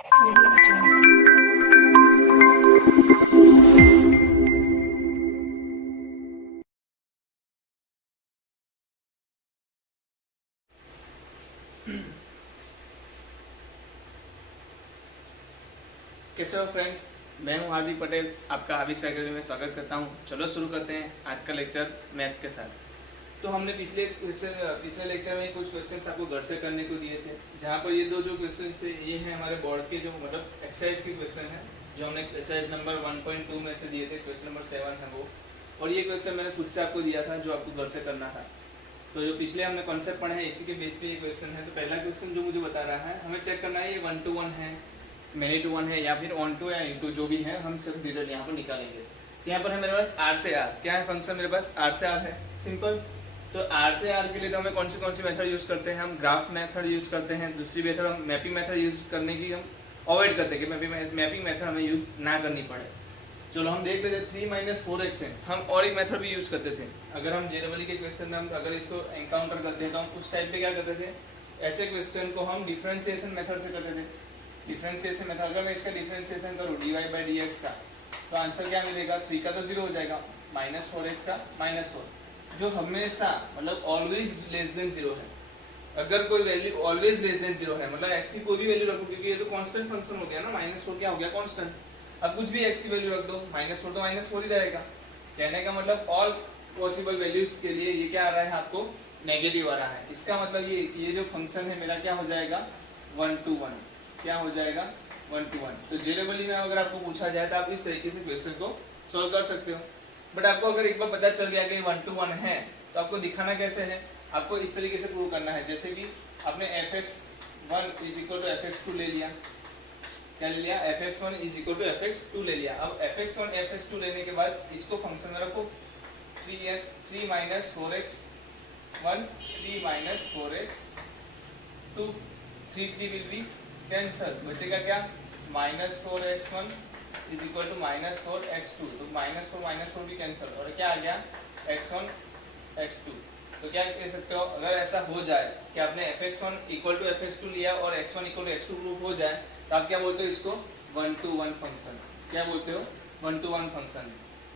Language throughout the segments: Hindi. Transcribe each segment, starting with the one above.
कैसे हो फ्रेंड्स, मैं हूं हार्दिक पटेल, आपका हाविस अकेडमी में स्वागत करता हूं। चलो शुरू करते हैं आज का लेक्चर मैथ्स के साथ। तो हमने पिछले लेक्चर में कुछ क्वेश्चंस आपको घर से करने को दिए थे, जहां पर ये दो जो क्वेश्चंस थे ये हैं हमारे बोर्ड के, जो मतलब एक्सरसाइज के क्वेश्चन है, जो हमने एक्सरसाइज नंबर 1.2 में से दिए थे। क्वेश्चन नंबर 7 है वो, और ये क्वेश्चन मैंने खुद से आपको दिया था जो आपको घर से करना था। तो जो पिछले हमने कॉन्सेप्ट पढ़े हैं इसी के बेस पे ये क्वेश्चन है। तो पहला क्वेश्चन जो मुझे बता रहा है, हमें चेक करना है ये 1 to 1 है, मैनी टू 1 है, या फिर ऑन टू या इनटू, जो भी है हम सब डिटेल यहाँ पर निकालेंगे। तो यहाँ पर है मेरे पास R से R, क्या है फंक्शन मेरे पास R से R है, सिंपल। तो R से R के लिए तो हमें कौन सी मेथड यूज करते हैं, हम ग्राफ मेथड यूज करते हैं। दूसरी मेथड हम मैपिंग मेथड यूज करने की हम अवॉइड करते हैं कि मैपिंग मेथड हमें यूज ना करनी पड़े। चलो हम देख लेते 3 - 4x है। हम और एक मेथड भी यूज करते थे, अगर हम जनरली के क्वेश्चन में हम अगर इसको एनकाउंटर करते हैं तो हम उस टाइप पे क्या करते थे, ऐसे क्वेश्चन को हम डिफरेंशिएशन मेथड से करते थे। डिफरेंशिएशन मेथड, अगर मैं इसका डिफरेंशिएशन करूँ dy/dx का, तो आंसर क्या मिलेगा, 3 का तो 0 हो जाएगा, -4x का -4, जो हमेशा मतलब ऑलवेज लेस देन 0 है। अगर कोई वैल्यू ऑलवेज लेस देन 0 है, मतलब x की कोई भी वैल्यू रखो, क्योंकि ये तो कांस्टेंट फंक्शन हो गया ना, -4 क्या हो गया, कांस्टेंट। अब कुछ भी x की वैल्यू रख दो, -4 तो -4 ही रहेगा। कहने का मतलब ऑल पॉसिबल वैल्यूज के लिए ये क्या आ रहा है, आपको नेगेटिव आ रहा है। इसका मतलब ये जो फंक्शन है मेरा क्या हो जाएगा, 1 to 1, क्या हो जाएगा 1 to 1। तो जनरली में अगर आपको पूछा जाए तो आप इस तरीके से क्वेश्चन को सॉल्व कर सकते हो। बट आपको अगर एक बार पता चल गया कि 1 to 1 है, तो आपको दिखाना कैसे है, आपको इस तरीके से प्रूव करना है। जैसे कि आपने fx1 = fx2 ले लिया, क्या ले लिया, fx1 = fx2 ले लिया। अब fx1 fx2 लेने के बाद इसको फंक्शन में रखो, 3 - 4x1 3 - 4x2, 3 will be cancel, बचेगा क्या, -4x1 = -4x2, तो -4 भी कैंसल, और क्या आ गया, x1 x2। तो क्या कह सकते हो, अगर ऐसा हो जाए कि आपने fx1 = fx2 लिया और x1 = x2 प्रूफ हो जाए, तो आप क्या बोलते हो इसको, 1 to 1 फंक्शन। क्या बोलते हो, 1 to 1 फंक्शन।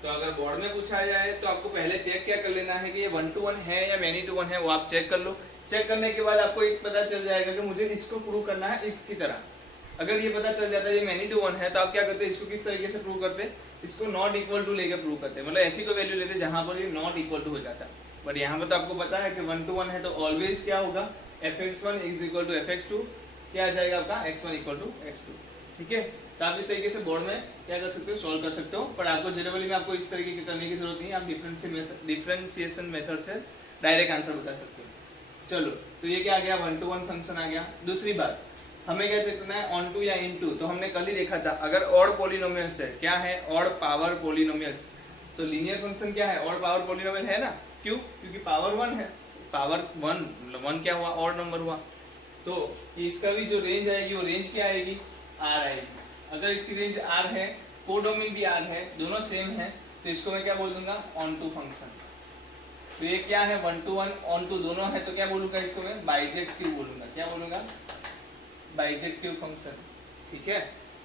तो अगर बोर्ड में पूछा जाए तो आपको पहले चेक क्या कर लेना है कि ये 1 to 1 है या मैनी टू 1 है, वो आप चेक कर लो। चेक करने के बाद आपको एक पता चल जाएगा कि मुझे इसको प्रूव करना है इसकी तरह। अगर ये पता चल जाता है ये मैनी टू 1 है, तो आप क्या करते हैं, इसको किस तरीके से प्रूव करते, इसको नॉट इक्वल टू लेकर प्रूव करते, मतलब ऐसी कोई वैल्यू लेते जहां पर ये नॉट इक्वल टू हो जाता। बट यहाँ पर तो आपको पता है कि 1 to 1 है, तो ऑलवेज क्या होगा, fx1 = fx2, क्या आ जाएगा आपका, x1 = x2। ठीक है, तो आप इस तरीके से बोर्ड में क्या कर सकते हो, सॉल्व कर सकते हो। पर आपको जनरली में आपको इस तरीके की करने की जरूरत नहीं है, आप डिफरेंशिएशन मेथड से डायरेक्ट आंसर बता सकते हो। चलो, तो ये क्या आ गया, 1 to 1 फंक्शन आ गया। दूसरी बात, हमें क्या चेक करना है, ऑन टू या इन टू। तो हमने कल ही देखा था, अगर ऑड पॉलिनोमियल्स है, क्या है, ऑड पावर पॉलिनोमियल्स, तो लीनियर फंक्शन क्या है, ऑड पावर पॉलिनोमियल है ना। क्यों, क्योंकि पावर 1 है, पावर 1 मतलब 1 क्या हुआ, ऑड नंबर हुआ। तो इसका भी जो रेंज आएगी वो रेंज क्या आएगी, R आएगी। अगर इसकी रेंज R है, कोडोमेन भी R है, दोनों सेम है, तो इसको मैं क्या बोल दूंगा, ऑन टू फंक्शन। तो ये क्या है, 1 to 1 ऑन टू दोनों है, तो क्या बोलूंगा इसको मैं, बाइजेक्टिव बोलूंगा। क्या बोलूंगा, बाइजेक्टिव फंक्शन। ठीक है,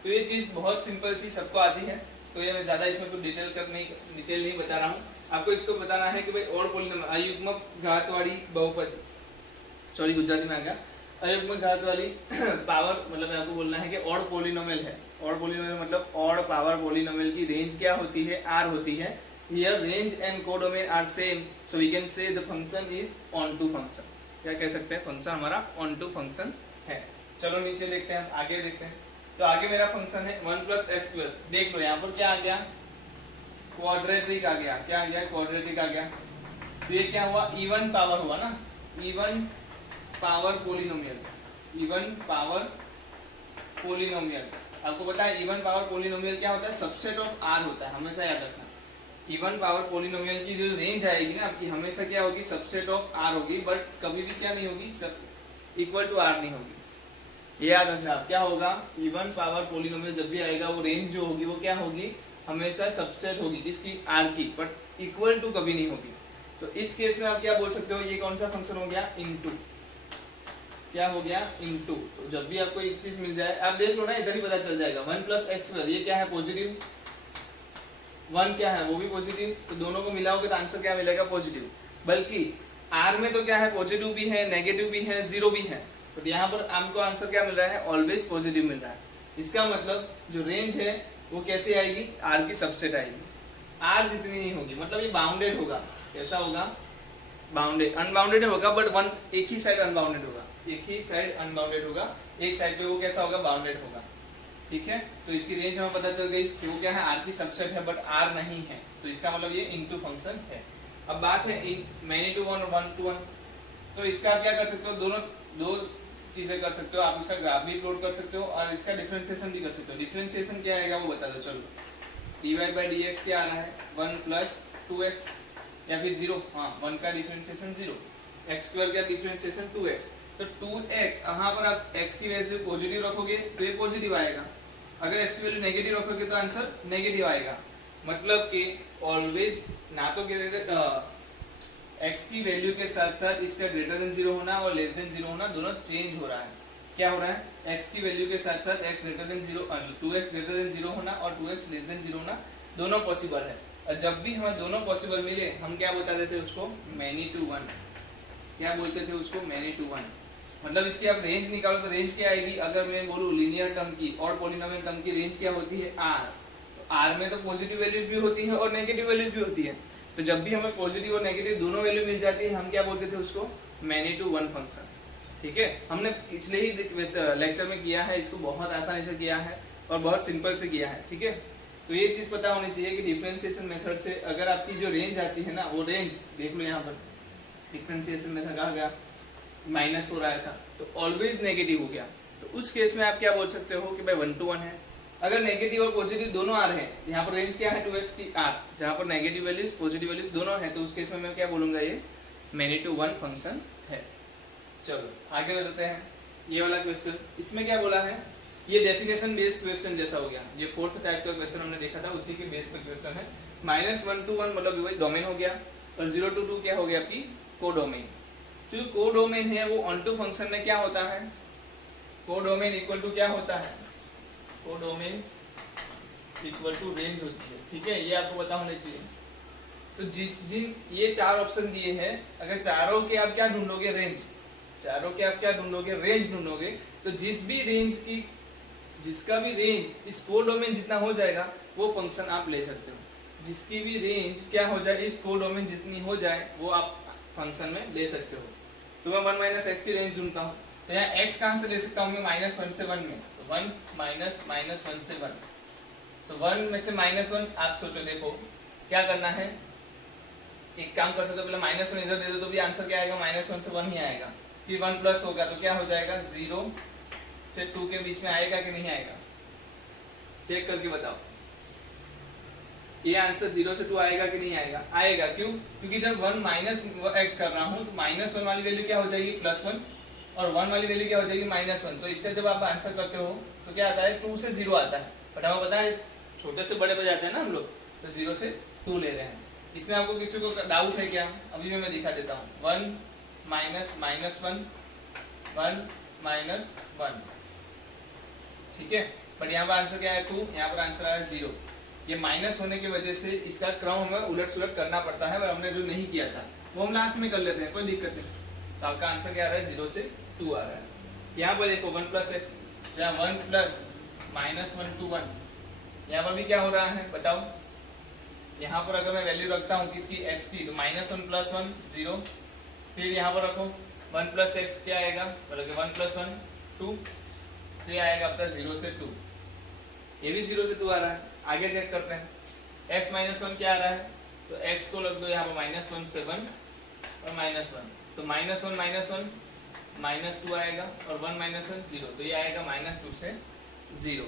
तो ये चीज बहुत सिंपल थी, सबको आती है, तो ये मैं ज्यादा इसमें कुछ डिटेल नहीं बता रहा हूँ। आपको इसको बताना है कि भाई ऑड पॉलिनोमियल, अयुग्मक घातवाली बहुपद, सॉरी गुजराती में आ गया, अयुग्मक घातवाली पावर, मतलब आपको बोलना है कि ऑड पॉलिनोमियल है। ऑड पॉलिनोमियल मतलब ऑड पावर पॉलिनोमियल की रेंज क्या होती है, R होती है। Here range and codomain are same, so we can say the function is onto function। क्या कह सकते हैं, फंक्शन हमारा onto फंक्शन है। चलो नीचे देखते हैं, हम आगे देखते हैं। तो आगे मेरा फंक्शन है 1 + x²। देख लो यहाँ पर क्या आ गया, क्वाड्रेटिक आ गया। क्या आ गया, क्वाड्रेटिक आ गया। तो ये क्या हुआ, इवन पावर हुआ ना, even power polynomial, even power polynomial. आपको पता है इवन पावर पॉलिनोमियल क्या होता है, सबसेट ऑफ R होता है, हमेशा याद रखना। इवन पावर पॉलिनोमियल की जो रेंज आएगी ना आपकी, हमेशा क्या होगी, सबसेट ऑफ R होगी, बट कभी भी क्या नहीं होगी, सब इक्वल टू R नहीं होगी। ये याद रखना आप, क्या होगा, इवन पावर पॉलिनोमियल जब भी आएगा वो रेंज जो होगी वो क्या होगी, हमेशा सबसेट होगी किसकी, R की, बट इक्वल टू कभी नहीं होगी। तो इस केस में आप क्या बोल सकते हो, ये कौन सा फंक्शन हो गया, इनटू। क्या हो गया इनटू। तो जब भी आपको एक चीज मिल जाए आप देख लो ना, इधर ही पता चल जाएगा। 1 + x², ये क्या है पॉजिटिव, 1 क्या है वो भी पॉजिटिव, तो दोनों को मिलाओगे तो आंसर क्या मिलेगा पॉजिटिव। बल्कि r में तो क्या है पॉजिटिव भी है, नेगेटिव भी है, जीरो भी है, तो यहाँ पर हमको आंसर क्या मिल रहा है ऑलवेज पॉजिटिव मिल रहा है। इसका मतलब जो रेंज है वो कैसे आएगी, r की सबसेट आएगी। r जितनी नहीं होगी मतलब ये बाउंडेड होगा, कैसा होगा बाउंडेड, अनबाउंडेड होगा बट वन एक ही साइड अनबाउंडेड होगा, एक ही साइड अनबाउंडेड होगा, एक साइड पे वो कैसा होगा बाउंडेड होगा। ठीक है, तो इसकी रेंज हमें पता चल गई कि वो क्या है r की सबसेट है बट r नहीं है, तो इसका मतलब ये इनटू फंक्शन है। अब बात है मैनी टू वन और 1 to 1, तो इसका आप क्या कर सकते हो, दोनों दो चीजें कर सकते हो आप, इसका ग्राफ भी प्लॉट कर सकते हो और इसका डिफरेंशिएशन भी कर सकते हो। डिफरेंशिएशन क्या आएगा वो बता दो चलो। dy/dx क्या आ रहा है 1 + 2x या फिर 0, हाँ 1 का डिफरेंशिएशन 0, x² का डिफरेंशिएशन 2x, तो 2x यहाँ पर आप x की वैल्यू पॉजिटिव रखोगे तो ये पॉजिटिव आएगा, अगर x की वैल्यू नेगेटिव रखोगे तो आंसर नेगेटिव आएगा। मतलब कि ऑलवेज ना तो x की वैल्यू के साथ साथ इसका ग्रेटर देन 0 होना और लेस देन 0 होना दोनों चेंज हो रहा है। क्या हो रहा है x की वैल्यू के साथ साथ x greater than 0 2x greater than 0 होना और 2x लेस देन 0 होना दोनों पॉसिबल है। और जब भी हमें दोनों पॉसिबल मिले हम क्या बता देते उसको मैनी टू वन, क्या बोलते थे उसको मैनी टू वन। मतलब इसकी आप रेंज निकालो तो रेंज क्या आएगी, अगर मैं बोलूं लीनियर टर्म की और पॉलिनोमियल टर्म की रेंज क्या होती है r, तो r में तो पॉजिटिव वैल्यूज भी होती है और नेगेटिव वैल्यूज भी होती है, तो जब भी हमें पॉजिटिव और नेगेटिव दोनों वैल्यू मिल जाती है हम क्या बोलते थे उसको मैनी टू वन फंक्शन। ठीक है, हमने पिछले ही लेक्चर में किया है, इसको बहुत आसानी से किया है और बहुत सिंपल से किया है। ठीक है, तो ये चीज पता होनी चाहिए कि डिफरेंशिएशन मेथड से अगर आपकी जो रेंज आती है ना वो रेंज देख लो, यहाँ पर डिफरेंशिएशन मेथड कहा गया -4 आया था तो ऑलवेज नेगेटिव हो गया, तो उस केस में आप क्या बोल सकते हो कि भाई 1 to 1 है। अगर नेगेटिव और पॉजिटिव दोनों आ रहे हैं, यहाँ पर रेंज क्या है 2x की r, जहाँ पर नेगेटिव वैल्यूज पॉजिटिव वैल्यूज दोनों है, तो उस केस में मैं क्या बोलूंगा ये मैनी टू वन फंक्शन है। चलो आगे बढ़ते हैं, ये वाला क्वेश्चन इसमें क्या बोला है, ये डेफिनेशन बेस्ड क्वेश्चन जैसा हो गया, ये 4th टाइप का क्वेश्चन हमने देखा था उसी के बेस पर क्वेश्चन है। -1 to 1 मतलब वही डोमेन हो गया और 0 to 2 क्या हो गया आपकी कोडोमेन। जो कोडोमेन है वो ऑनटू फंक्शन में क्या होता है, कोडोमेन इक्वल टू क्या होता है, कोडोमेन इक्वल टू रेंज होती है। ठीक है, ये आपको पता होना चाहिए। तो जिन ये 4 ऑप्शन दिए हैं, अगर चारों के आप क्या ढूंढोगे रेंज, चारों के आप क्या ढूंढोगे रेंज ढूंढोगे, तो जिस भी रेंज की जिसका भी रेंज इस कोडोमेन जितना हो जाएगा वो फंक्शन आप ले सकते हो। जिसकी भी रेंज क्या हो जाए इस कोडोमेन जितनी हो जाए वो आप फंक्शन में ले सकते हो। तो मैं 1 - x की रेंज ढूंढता हूँ, तो यहाँ x कहाँ से ले सकता हूँ मैं -1 से 1 में, तो 1 - -1 से 1, तो 1 में से -1 आप सोचो देखो क्या करना है, एक काम कर सकते हो पहले -1 इधर दे दो तो भी आंसर क्या आएगा -1 से 1 ही आएगा, फिर 1 प्लस होगा तो क्या हो जाएगा 0 से 2 के बीच में आएगा कि नहीं आएगा, चेक करके बताओ ये आंसर 0 से 2 आएगा कि नहीं आएगा, आएगा। क्यों, क्योंकि जब 1 - x कर रहा हूँ तो -1 वाली वैल्यू क्या हो जाएगी +1 और 1 वाली वैल्यू क्या हो जाएगी -1, तो इसका जब आप आंसर करते हो तो क्या आता है 2 से 0 आता है, बट हमें पता है छोटे से बड़े पे जाते हैं ना हम लोग, तो 0 से 2 ले रहे हैं। इसमें आपको किसी को डाउट है क्या, अभी मैं दिखा देता हूँ 1 - -1 1 - 1, ठीक है, बट यहाँ पर आंसर क्या है 2, यहाँ पर आंसर आया 0। ये माइनस होने की वजह से इसका क्रम हमें उलट सुलट करना पड़ता है, और हमने जो नहीं किया था वो हम लास्ट में कर लेते हैं, कोई दिक्कत नहीं। तो आपका आंसर क्या आ रहा है 0 से 2 आ रहा है। यहाँ पर देखो 1 + x, यहाँ 1 + -1 to 1, यहाँ पर भी क्या हो रहा है बताओ, यहाँ पर अगर मैं वैल्यू रखता हूँ किसकी x की, तो -1 + 1 0, फिर यहाँ पर रखो 1 + x क्या आएगा, बोलोगे 1 + 1 2, तो ये आएगा आपका 0 से 2, ये भी 0 से 2 आ रहा है। आगे चेक करते हैं x - 1 क्या आ रहा है, तो x को रख दो यहाँ पर -1 से 1 और -1, तो -1 -2 आएगा और 1 - 1 0, तो ये आएगा -2 से 0।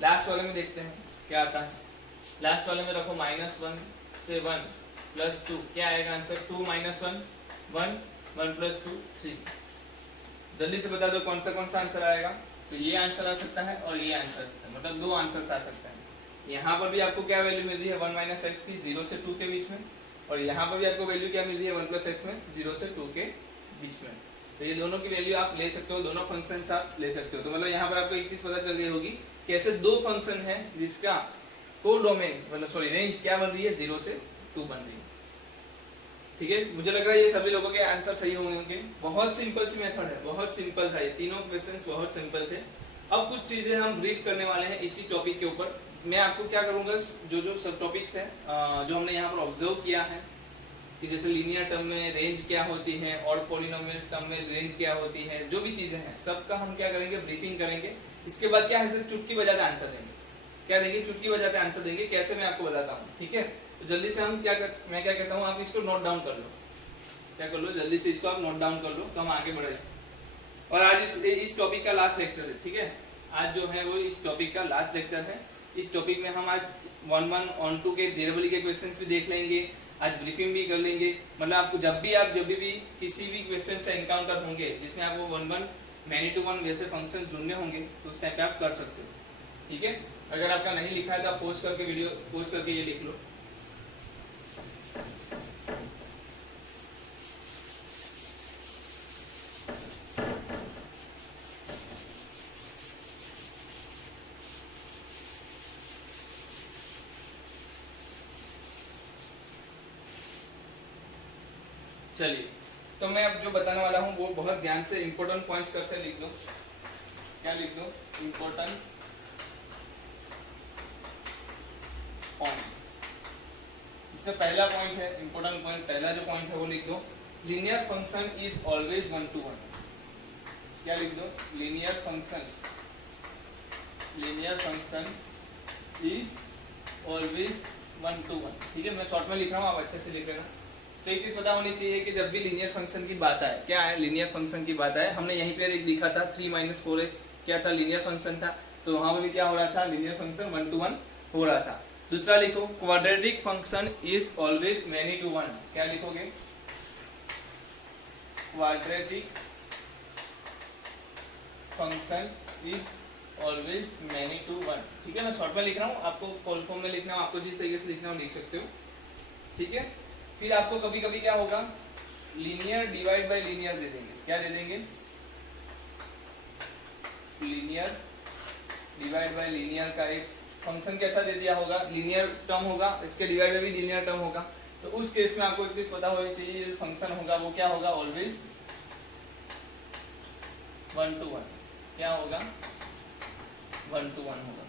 लास्ट वाले में देखते हैं क्या आता है, लास्ट वाले में रखो -1 से 1 + 2, क्या आएगा आंसर 2 - 1 1 1 + 2 3। जल्दी से बता दो कौन सा आंसर आएगा, तो ये आंसर आ सकता है और ये आंसर, मतलब 2 आंसर आ सकता है। यहाँ पर भी आपको क्या वैल्यू मिल रही है 1 - x की 0 से 2 के बीच में, और यहाँ पर भी आपको वैल्यू क्या मिल रही है 1 + x में 0 से 2 के बीच में। तो ये दोनों की वैल्यू आप ले सकते हो, दोनों फंक्शंस आप ले सकते हो। तो मतलब यहाँ पर आपको एक चीज पता चल गई होगी कि ऐसे दो फंक्शन है जिसका कोडोमेन मतलब सॉरी रेंज क्या बन रही है, 0 से 2 बन रही है। ठीक है, मुझे लग रहा है ये सभी लोगों के आंसर सही होंगे। बहुत सिंपल सी मेथड है, बहुत सिंपल था ये, तीनों क्वेश्चंस बहुत सिंपल थे। अब कुछ चीजें हम ब्रीफ करने वाले हैं इसी टॉपिक के ऊपर। मैं आपको क्या करूंगा, जो सब टॉपिक्स हैं जो हमने यहाँ पर ऑब्जर्व किया है कि जैसे लीनियर टर्म में रेंज क्या होती है और पॉलिनोमियल्स टर्म में रेंज क्या होती है, जो भी चीजें हैं सबका हम क्या करेंगे, ब्रीफिंग करेंगे। इसके बाद क्या है सर, चुटकी बजाते आंसर देंगे। क्या देंगे, चुटकी बजाते आंसर देंगे। कैसे मैं आपको बताता हूँ, ठीक है। तो जल्दी से हम मैं क्या कहता हूँ, आप इसको नोट डाउन कर लो। क्या कर लो, जल्दी से इसको आप नोट डाउन कर लो तो हम आगे बढ़े। और आज इस टॉपिक का लास्ट लेक्चर है, ठीक है। आज जो है वो इस टॉपिक का लास्ट लेक्चर है। इस टॉपिक में हम आज 1-1 ऑन 2 के जेरेबली के क्वेश्चंस भी देख लेंगे, आज ब्रीफिंग भी कर लेंगे। मतलब आपको जब भी किसी भी क्वेश्चन से एनकाउंटर होंगे जिसमें आपको 1-1 मैनी टू वन वैसे फंक्शन ढूंढने होंगे तो उस टाइम पे आप कर सकते हो, ठीक है। अगर आपका नहीं लिखा है तो आप पोस्ट करके वीडियो पोस्ट करके ये लिख लो। चलिए, तो मैं अब जो बताने वाला हूँ वो बहुत ध्यान से इंपॉर्टेंट पॉइंट्स कर से लिख दो। क्या लिख दो, इंपॉर्टेंट पॉइंट्स। इससे पहला पॉइंट है इंपॉर्टेंट पॉइंट, पहला जो पॉइंट है वो लिख दो, linear function is always 1 to 1। क्या लिख दो, linear function is always 1 to 1। ठीक है, मैं शॉर्ट में लिख रहा हूँ, आप अच्छे से लिख लेना। तो एक चीज पता होनी चाहिए कि जब भी लीनियर फंक्शन की बात आए, क्या है लीनियर फंक्शन की बात आए, हमने यहीं पे एक लिखा था 3 - 4x, क्या था, लीनियर फंक्शन था। तो वहां पर भी क्या हो रहा था, लीनियर फंक्शन 1 to 1 हो रहा था। दूसरा लिखो, quadratic function is always many to 1। क्या लिखोगे, quadratic function is always many to 1। ठीक है, मैं शॉर्ट में लिख रहा हूँ, आपको फुल फॉर्म में लिखना हो, आपको जिस तरीके से लिखना हो लिख सकते हो, ठीक है। फिर आपको कभी कभी क्या होगा, लीनियर डिवाइड बाय लीनियर दे देंगे। क्या दे देंगे, लीनियर डिवाइड बाय लीनियर का एक फंक्शन कैसा दे दिया होगा, लीनियर टर्म होगा, इसके डिवाइड बाय भी लीनियर टर्म होगा। तो उस केस में आपको एक चीज पता होनी चाहिए, जो फंक्शन होगा वो क्या होगा, ऑलवेज 1 to 1। क्या होगा, 1 to 1 होगा।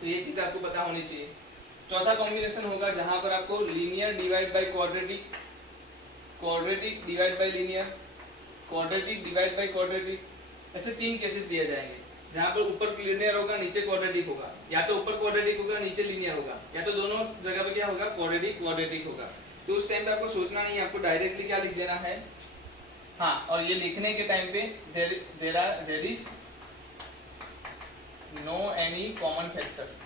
तो ये चीज आपको पता होनी चाहिए। चौथा कॉम्बिनेशन होगा जहां पर आपको linear divide by quadratic, quadratic divide by linear, quadratic divide by quadratic, ऐसे 3 केसेस दिए जाएंगे जहां पर ऊपर लीनियर होगा, नीचे क्वाड्रेटिक होगा, या तो ऊपर क्वाड्रेटिक होगा, नीचे लीनियर होगा, या तो दोनों जगह पे क्या होगा, क्वाड्रेटिक होगा। तो उस टाइम पे आपको सोचना नहीं है, आपको डायरेक्टली क्या लिख देना है, हाँ। और ये लिखने के टाइम पे there is no any common factor.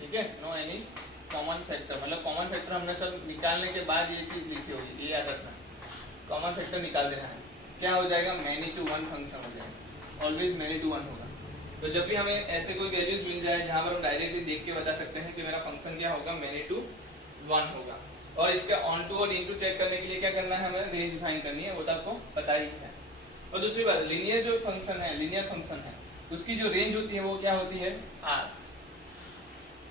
ठीक है, नो एनी कॉमन फैक्टर, मतलब कॉमन फैक्टर हमने सब निकालने के बाद ये चीज लिखी होगी, ये याद रखना। कॉमन फैक्टर निकाल देना है, क्या हो जाएगा, मैनी टू 1 फंक्शन हो जाएगा, ऑलवेज मैनी टू 1 होगा। तो जब भी हमें ऐसे कोई वैल्यूज मिल जाए जहां पर हम डायरेक्टली देख के बता सकते हैं कि मेरा फंक्शन क्या होगा, मैनी टू 1 होगा। और इसका ऑन टू और इनटू चेक करने के लिए क्या करना है, हमें रेंज फाइंड करनी है, वो तो आपको पता ही है। और दूसरी बात, लीनियर जो फंक्शन है, लीनियर फंक्शन है, उसकी जो रेंज होती है वो क्या होती है, आर।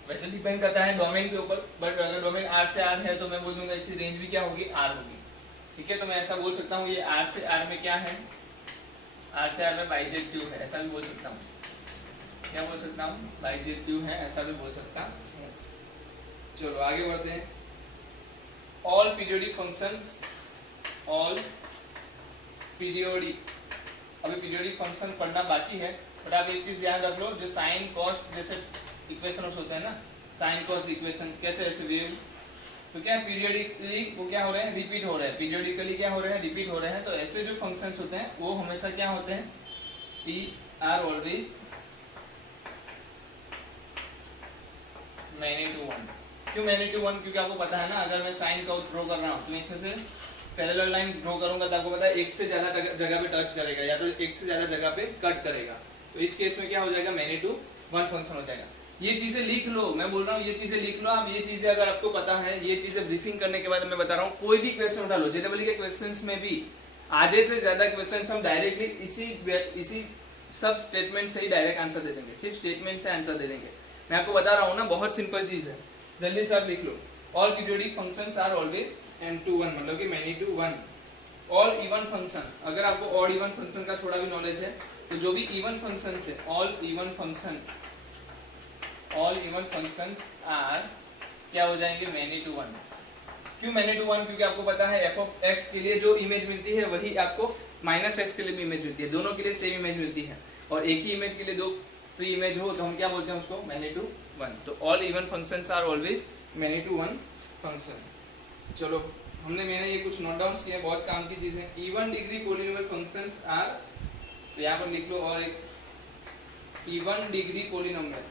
वैसे डिपेंड करता है डोमेन के ऊपर, बट अगर डोमेन आर से आर है तो मैं बोल दूंगा इसकी रेंज भी क्या होगी, आर होगी। ठीक है, तो मैं ऐसा बोल सकता हूँ ये आर से आर में क्या है, आर से आर में बाइजेक्टिव है, ऐसा भी बोल सकता हूँ। क्या बोल सकता हूँ, बाइजेक्टिव है, ऐसा भी बोल सकता हूँ। चलो आगे बढ़ते हैं। All periodic functions, all periodic, अभी पीरियोडिक फंक्शन पढ़ना बाकी है, बट आप एक चीज ध्यान रख लो, जो साइन कॉस जैसे इक्वेशन होते हैं ना, साइन कॉस इक्वेशन, कैसे ऐसे वेव, तो क्या पीरियोडिकली वो क्या हो रहे हैं, रिपीट हो रहे हैं, पीरियोडिकली क्या हो रहे हैं, रिपीट हो रहे हैं। तो ऐसे जो फंक्शंस होते हैं वो हमेशा क्या होते हैं, P are always many to 1। क्यों मैनी टू 1, क्योंकि आपको पता है ना, अगर मैं साइन कर्व ड्रॉ कर रहा हूँ तो इसमें से पैरेलल लाइन ड्रॉ करूंगा तो आपको पता है एक से ज्यादा जगह पे टच करेगा या तो एक से ज्यादा जगह पे कट करेगा। तो इस केस में क्या हो जाएगा, मैनी टू 1 फंक्शन हो जाएगा। ये चीजें लिख लो, मैं बोल रहा हूँ ये चीजें लिख लो आप। ये चीजें अगर आपको पता है, ये चीजें ब्रीफिंग करने के बाद मैं बता रहा हूँ, कोई भी क्वेश्चन उठा लो, जेडब्ल्यू के क्वेश्चंस में भी आधे से ज्यादा क्वेश्चंस हम डायरेक्टली इसी सब स्टेटमेंट से ही डायरेक्ट आंसर दे देंगे, सिर्फ स्टेटमेंट से आंसर दे देंगे। मैं आपको बता रहा हूँ ना, बहुत सिंपल चीज है, जल्दी से आप लिख लो। All periodic functions are always n/1, मतलब कि many to 1। All even function, अगर आपको ऑड इवन फंक्शन का थोड़ा भी नॉलेज है तो जो भी इवन फंक्शंस है, ऑल इवन फंक्शंस आर क्या हो जाएंगे, many to 1। क्यों many to 1? क्योंकि आपको पता है f ऑफ x के लिए जो इमेज मिलती है वही आपको -x के लिए भी इमेज मिलती है, दोनों के लिए सेम इमेज मिलती है। और एक ही इमेज के लिए दो प्री इमेज हो तो हम क्या बोलते हैं उसको, many to 1। तो all even functions are always many to 1 function. चलो मैंने ये कुछ नोट डाउन किए, बहुत काम की चीज है। Even degree polynomial functions are, तो यहाँ पर लिख लो, और एक even degree polynomial.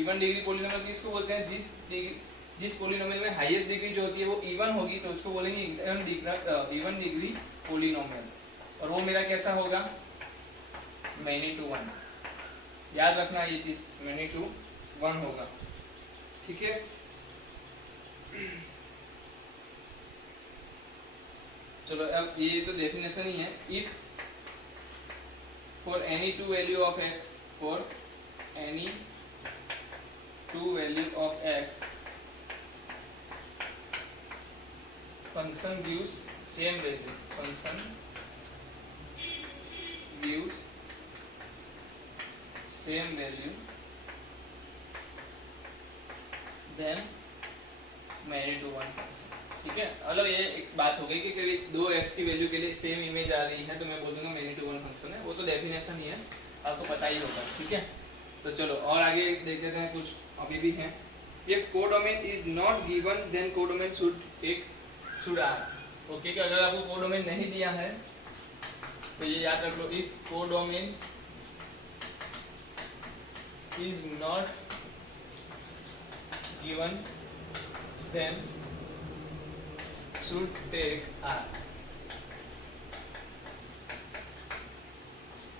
Even degree polynomial किसको बोलते हैं, जिस पॉलिनोमियल में हाईएस्ट डिग्री जो होती है वो इवन होगी तो उसको बोलेंगे इवन डिग्री पॉलिनोमियल। और वो मेरा कैसा होगा, many to 1। याद रखना ये चीज, many to 1 होगा, ठीक है। चलो अब ये तो डेफिनेशन ही है। If for any two value of x, for any two value of x function gives same value, function gives same value then many to 1 function, ठीक है। मतलब ये एक बात हो गई कि दो x की वैल्यू के लिए सेम इमेज आ रही है तो मैं बोल दूंगा many to 1 फंक्शन है, वो तो डेफिनेशन ही है, आपको पता ही होगा, ठीक है। तो चलो और आगे देख लेते हैं, कुछ अभी भी हैं। If codomain is not given then codomain should R, okay. कि अगर आपको कोडोमेन नहीं दिया है तो ये याद रख लो, if codomain is not given then should take R,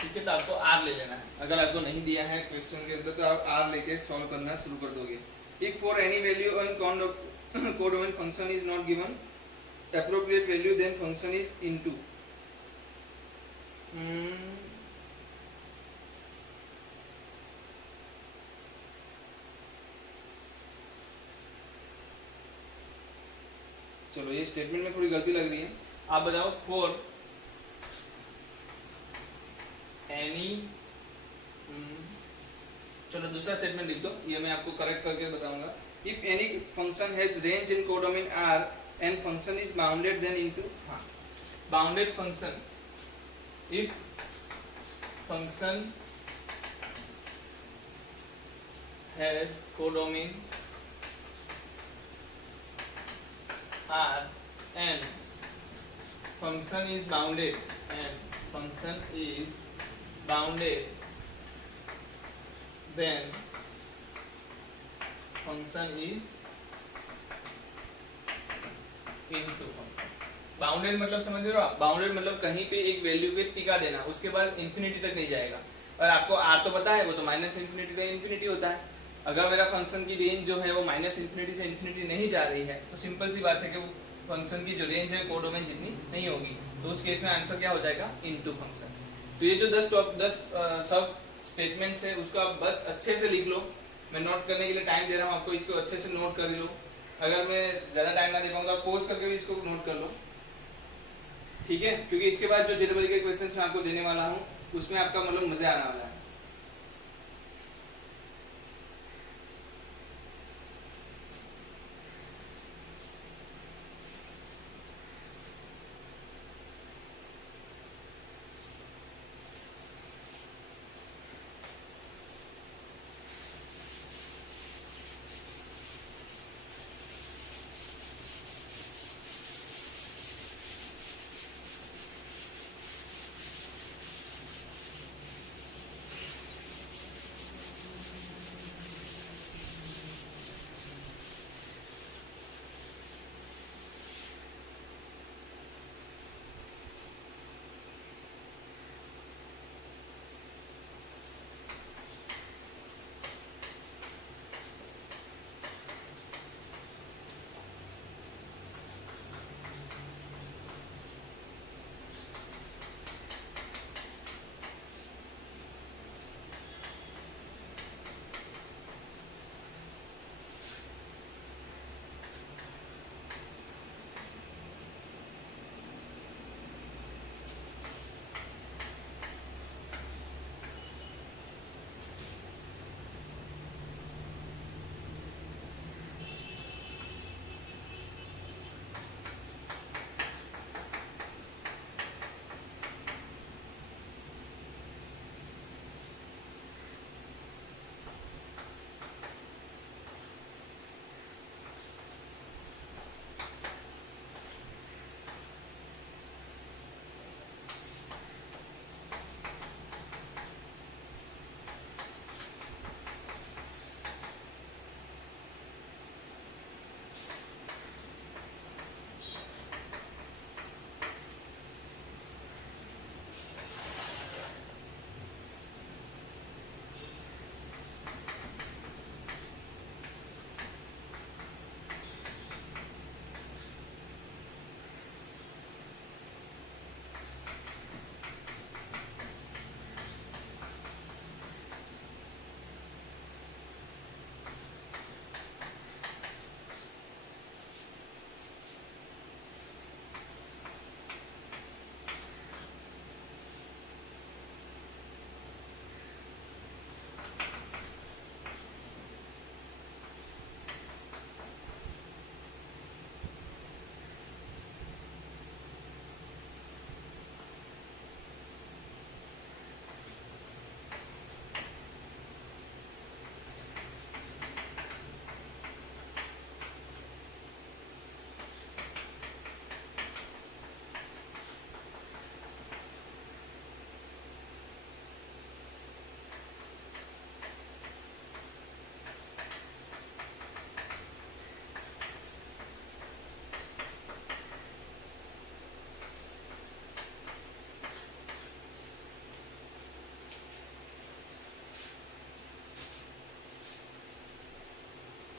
ठीक है। तो आपको R ले लेना है, अगर आपको नहीं दिया है क्वेश्चन के अंदर तो आप R लेके सॉल्व करना शुरू कर दोगे। If for any value in codomain function is not given appropriate value then function is into, चलो ये स्टेटमेंट में थोड़ी गलती लग रही है, आप बताओ। फॉर एनी, चलो दूसरा स्टेटमेंट लिख दो, ये मैं आपको करेक्ट करके बताऊंगा। If any function has range in codomain R and function is bounded then into, हाँ, bounded function, if function has codomain R and function is bounded then function is into function। Bounded मतलब समझ रहे हो आप, बाउंडेड मतलब कहीं पे एक वैल्यू पे टिका देना, उसके बाद इंफिनिटी तक नहीं जाएगा। और आपको R तो पता है, वो तो -इंफिनिटी से इंफिनिटी होता है। अगर मेरा फंक्शन की रेंज जो है वो -इंफिनिटी से इंफिनिटी नहीं जा रही है तो सिंपल सी बात है कि वो फंक्शन की जो रेंज है कोडोमेन जितनी नहीं होगी, तो उस केस में आंसर क्या हो जाएगा, इनटू फंक्शन। तो ये जो 10 सब स्टेटमेंट्स है उसको आप बस अच्छे से लिख लो। मैं नोट करने के लिए टाइम दे रहा हूँ आपको, इसको अच्छे से नोट कर लो। अगर मैं ज़्यादा टाइम ना दे पाऊँगा पॉज करके भी इसको नोट कर लो, ठीक है। क्योंकि इसके बाद जो जनरल के क्वेश्चंस मैं आपको देने वाला हूँ उसमें आपका मतलब मजा आने वाला है।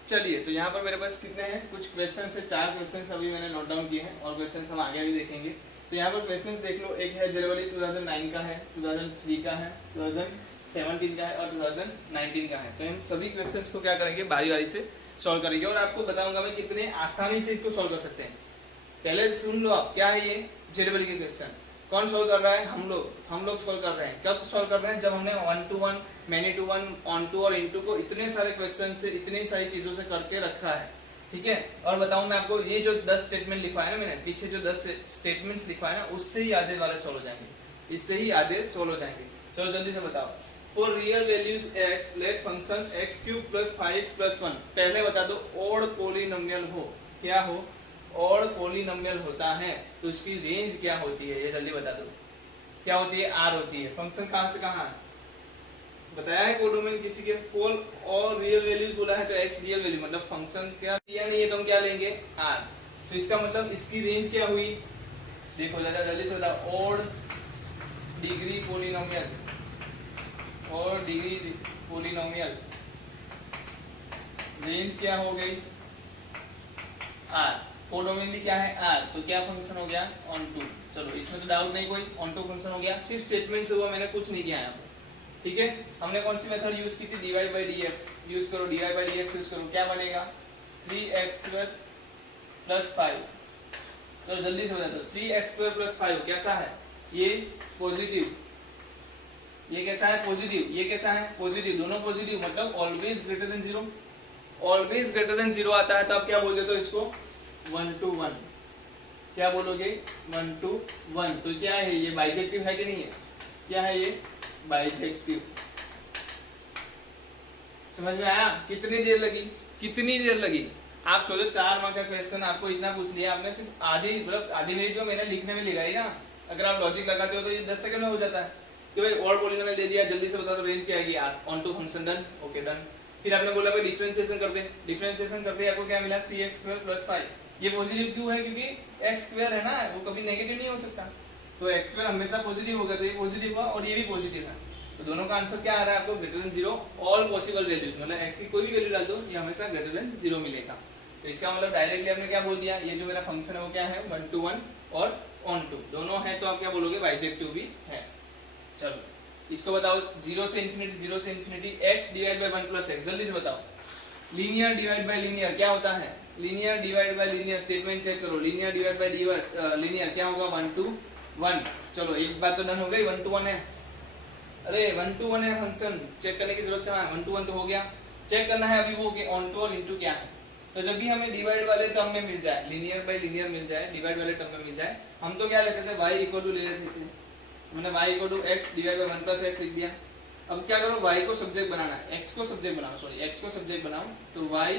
चलिए तो यहाँ पर मेरे पास कितने हैं, कुछ क्वेश्चन है, 4 क्वेश्चन अभी मैंने नोट डाउन किए हैं और क्वेश्चन हम आगे भी देखेंगे। तो यहाँ पर क्वेश्चन देख लो, एक है जनवरी 2009 का है, 2003 का है, 2017 का है और 2019 का है। तो हम सभी क्वेश्चंस को क्या करेंगे, बारी बारी से सॉल्व करेंगे और आपको बताऊंगा मैं कितने आसानी से इसको सॉल्व कर सकते हैं। पहले सुन लो आप, क्या है ये जेडबल के क्वेश्चन। कौन सॉल्व कर रहा है, हम लोग सॉल्व कर रहे हैं। कब सॉल्व कर रहे हैं, जब हमने 1 to 1, many to 1, onto और इनटू को इतने सारे क्वेश्चन से, इतनी सारी चीजों से करके रखा है, ठीक है। और बताऊं मैं आपको, ये जो 10 स्टेटमेंट लिखा है ना मैंने, पीछे जो 10 स्टेटमेंट्स लिखा है ना, उससे ही आधे वाले सॉल्व हो जाएंगे, इससे ही आधे सॉल्व हो जाएंगे। चलो जल्दी से बताओ। For real values x, let function x³ + 5x + 1। पहले बता दो ऑड पॉलिनोमियल हो, क्या हो, ऑड पॉलिनोमियल होता है तो इसकी रेंज क्या होती है, ये जल्दी बता दो। क्या होती है, r होती है। फंक्शन कहां से कहां बताया है कोडोमेन किसी के, फॉर और रियल वैल्यूज बोला है तो x रियल वैल्यू, मतलब फंक्शन क्या दिया नहीं है तो हम क्या लेंगे, r। तो इसका मतलब इसकी रेंज क्या हुई, देखो जल्दी से बताओ। ऑड डिग्री पॉलिनोमियल, और डिग्री पॉलिनोमियल रेंज क्या हो गई, r। कोडोमेन भी क्या है, r। तो क्या फंक्शन हो गया, ऑन टू। चलो इसमें तो डाउट नहीं कोई, ऑन टू फंक्शन हो गया। सिर्फ स्टेटमेंट से हुआ, मैंने कुछ नहीं किया यहाँ पर, ठीक है। हमने कौन सी मेथड यूज की थी, dy/dx यूज करो, dy/dx यूज करो, क्या बनेगा 3x² + 5। चलो जल्दी से बता दो, 3x² + 5 कैसा है, ये पॉजिटिव, ये कैसा है पॉजिटिव, ये कैसा है पॉजिटिव, दोनों पॉजिटिव, मतलब always greater than 0। Always greater than 0 आता है तो आप क्या बोल देते हो इसको, 1 to 1। क्या बोलोगे, 1 to 1। तो क्या है ये, बाइजेक्टिव है कि नहीं है, क्या है ये, बाइजेक्टिव। समझ में आया, कितनी देर लगी, कितनी देर लगी। आप सोचो 4 मार्क का क्वेश्चन आपको इतना पूछ लिया आपने, सिर्फ आधी मतलब आधी मिनट में मैंने लिखने में लगाई ना। अगर आप लॉजिक लगाते हो तो ये 10 सेकंड में हो जाता है कि भाई और पॉलिनोमियल दे दिया, जल्दी से बता दो रेंज क्या आएगी, onto function, done, okay done. फिर आपने बोला भाई डिफरेंशिएशन करते, डिफरेंशिएशन करते आपको क्या मिला 3x² + 5। ये पॉजिटिव क्यों है, क्योंकि x² है ना, वो कभी नेगेटिव नहीं हो सकता, तो x² हमेशा पॉजिटिव होगा, तो ये पॉजिटिव हुआ और ये भी पॉजिटिव है। तो दोनों का आंसर क्या आ रहा है आपको, greater than 0 all possible values, मतलब x की कोई भी वैल्यू डाल दो ये हमेशा ग्रेटर देन 0 मिलेगा। तो इसका मतलब डायरेक्टली आपने क्या बोल दिया, ये जो मेरा फंक्शन है वो क्या है 1 to 1 और ऑन टू दोनों है, तो आप क्या बोलोगे, बाइजेक्टिव भी है। चलो इसको बताओ, 0 से infinity x divide by 1 + x, जल्दी से बताओ। लीनियर डिवाइड बाय लीनियर क्या होता है, linear divide by linear, statement check करो, लीनियर डिवाइड बाय लीनियर क्या होगा, 1 to 1। चलो एक बात तो डन हो गई, 1 to 1 है, अरे 1 to 1 है फंक्शन, चेक करने की जरूरत कहाँ है, 1 to 1 तो हो गया। चेक करना है अभी वो कि ऑन टू और इनटू क्या है। तो जब भी हमें डिवाइड वाले टर्म में मिल जाए, लीनियर बाय लीनियर मिल जाए, डिवाइड वाले टर्म में मिल जाए, हम तो क्या लेते थे, y = ले लेते थे, मैंने y = x divide by 1 + x लिख दिया। अब क्या करो, y को सब्जेक्ट बनाना है, x को सब्जेक्ट बनाओ, सॉरी x को सब्जेक्ट बनाओ, तो y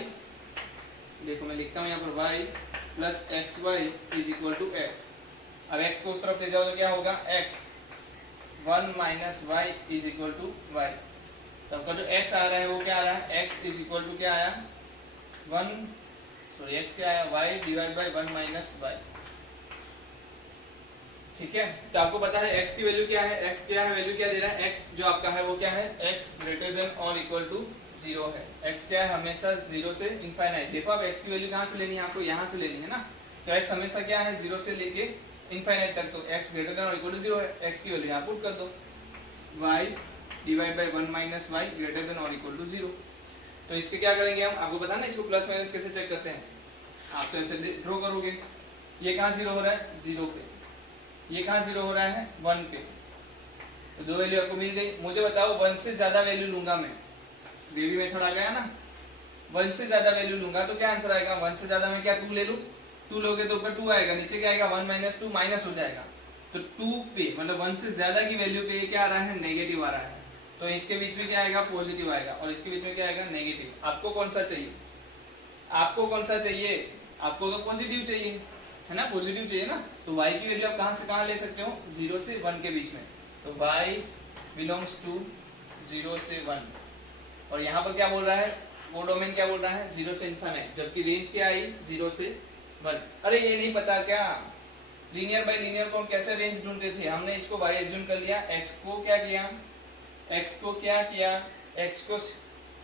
देखो मैं लिखता हूँ यहाँ पर y + xy = x। अब x को उस तरफ ले जाओ तो क्या होगा, x 1 - y = y। तो आपका जो x आ रहा है वो क्या आ रहा है, x = क्या आया 1, सॉरी x क्या आया, y डिवाइड बाय 1 - y, ठीक है। तो आपको पता है x की वैल्यू क्या है, x क्या है, वैल्यू क्या दे रहा है, x जो आपका है वो क्या है, x ग्रेटर देन और इक्वल टू 0 है। x क्या है, हमेशा 0 से इनफाइनाइट। देखो अब x की वैल्यू कहाँ से लेनी है, आपको यहाँ से लेनी है ना, तो x हमेशा क्या है 0 से लेके इनफाइनाइट तक, तो x ग्रेटर देन और इक्वल टू 0 है, x की वैल्यू यहाँ पुट कर दो, y divide by 1 - y greater than और इक्वल टू 0। तो इसके क्या करेंगे हम, आपको पता ना इसको प्लस माइनस कैसे चेक करते हैं, आप तो ऐसे ड्रॉ करोगे, ये कहाँ 0 हो रहा है, 0 पे, ये कहाँ 0 हो रहा है 1 पे, तो दो वैल्यू आपको मिल गई। मुझे बताओ 1 से ज्यादा वैल्यू लूंगा मैं, ग्रेवी मेथड आ गया ना, 1 से ज्यादा वैल्यू लूंगा तो क्या आंसर आएगा, 1 से ज्यादा मैं क्या 2 ले लूं, 2 लोगे तो ऊपर 2 आएगा, नीचे क्या आएगा 1 - 2 माइनस हो जाएगा, तो 2 पे मतलब 1 से ज्यादा की वैल्यू पे ये क्या आ रहा है, नेगेटिव आ रहा है, तो इसके बीच में क्या आएगा, पॉजिटिव आएगा, और इसके बीच में क्या आएगा, नेगेटिव। आपको कौन सा चाहिए, आपको कौन सा चाहिए, आपको तो पॉजिटिव चाहिए है ना, पॉजिटिव चाहिए ना, तो y की वैल्यू आप कहां से कहां ले सकते हो, 0 से 1 के बीच में, तो y बिलोंग्स टू 0 से 1, और यहाँ पर क्या बोल रहा है, वो डोमेन क्या बोल रहा है 0 से इनफाइनाइट, जबकि रेंज क्या आई 0 से 1। अरे ये नहीं पता क्या, लीनियर बाय लीनियर को हम कैसे रेंज ढूंढते थे, हमने इसको y एज्यूम कर लिया, x को क्या किया, x को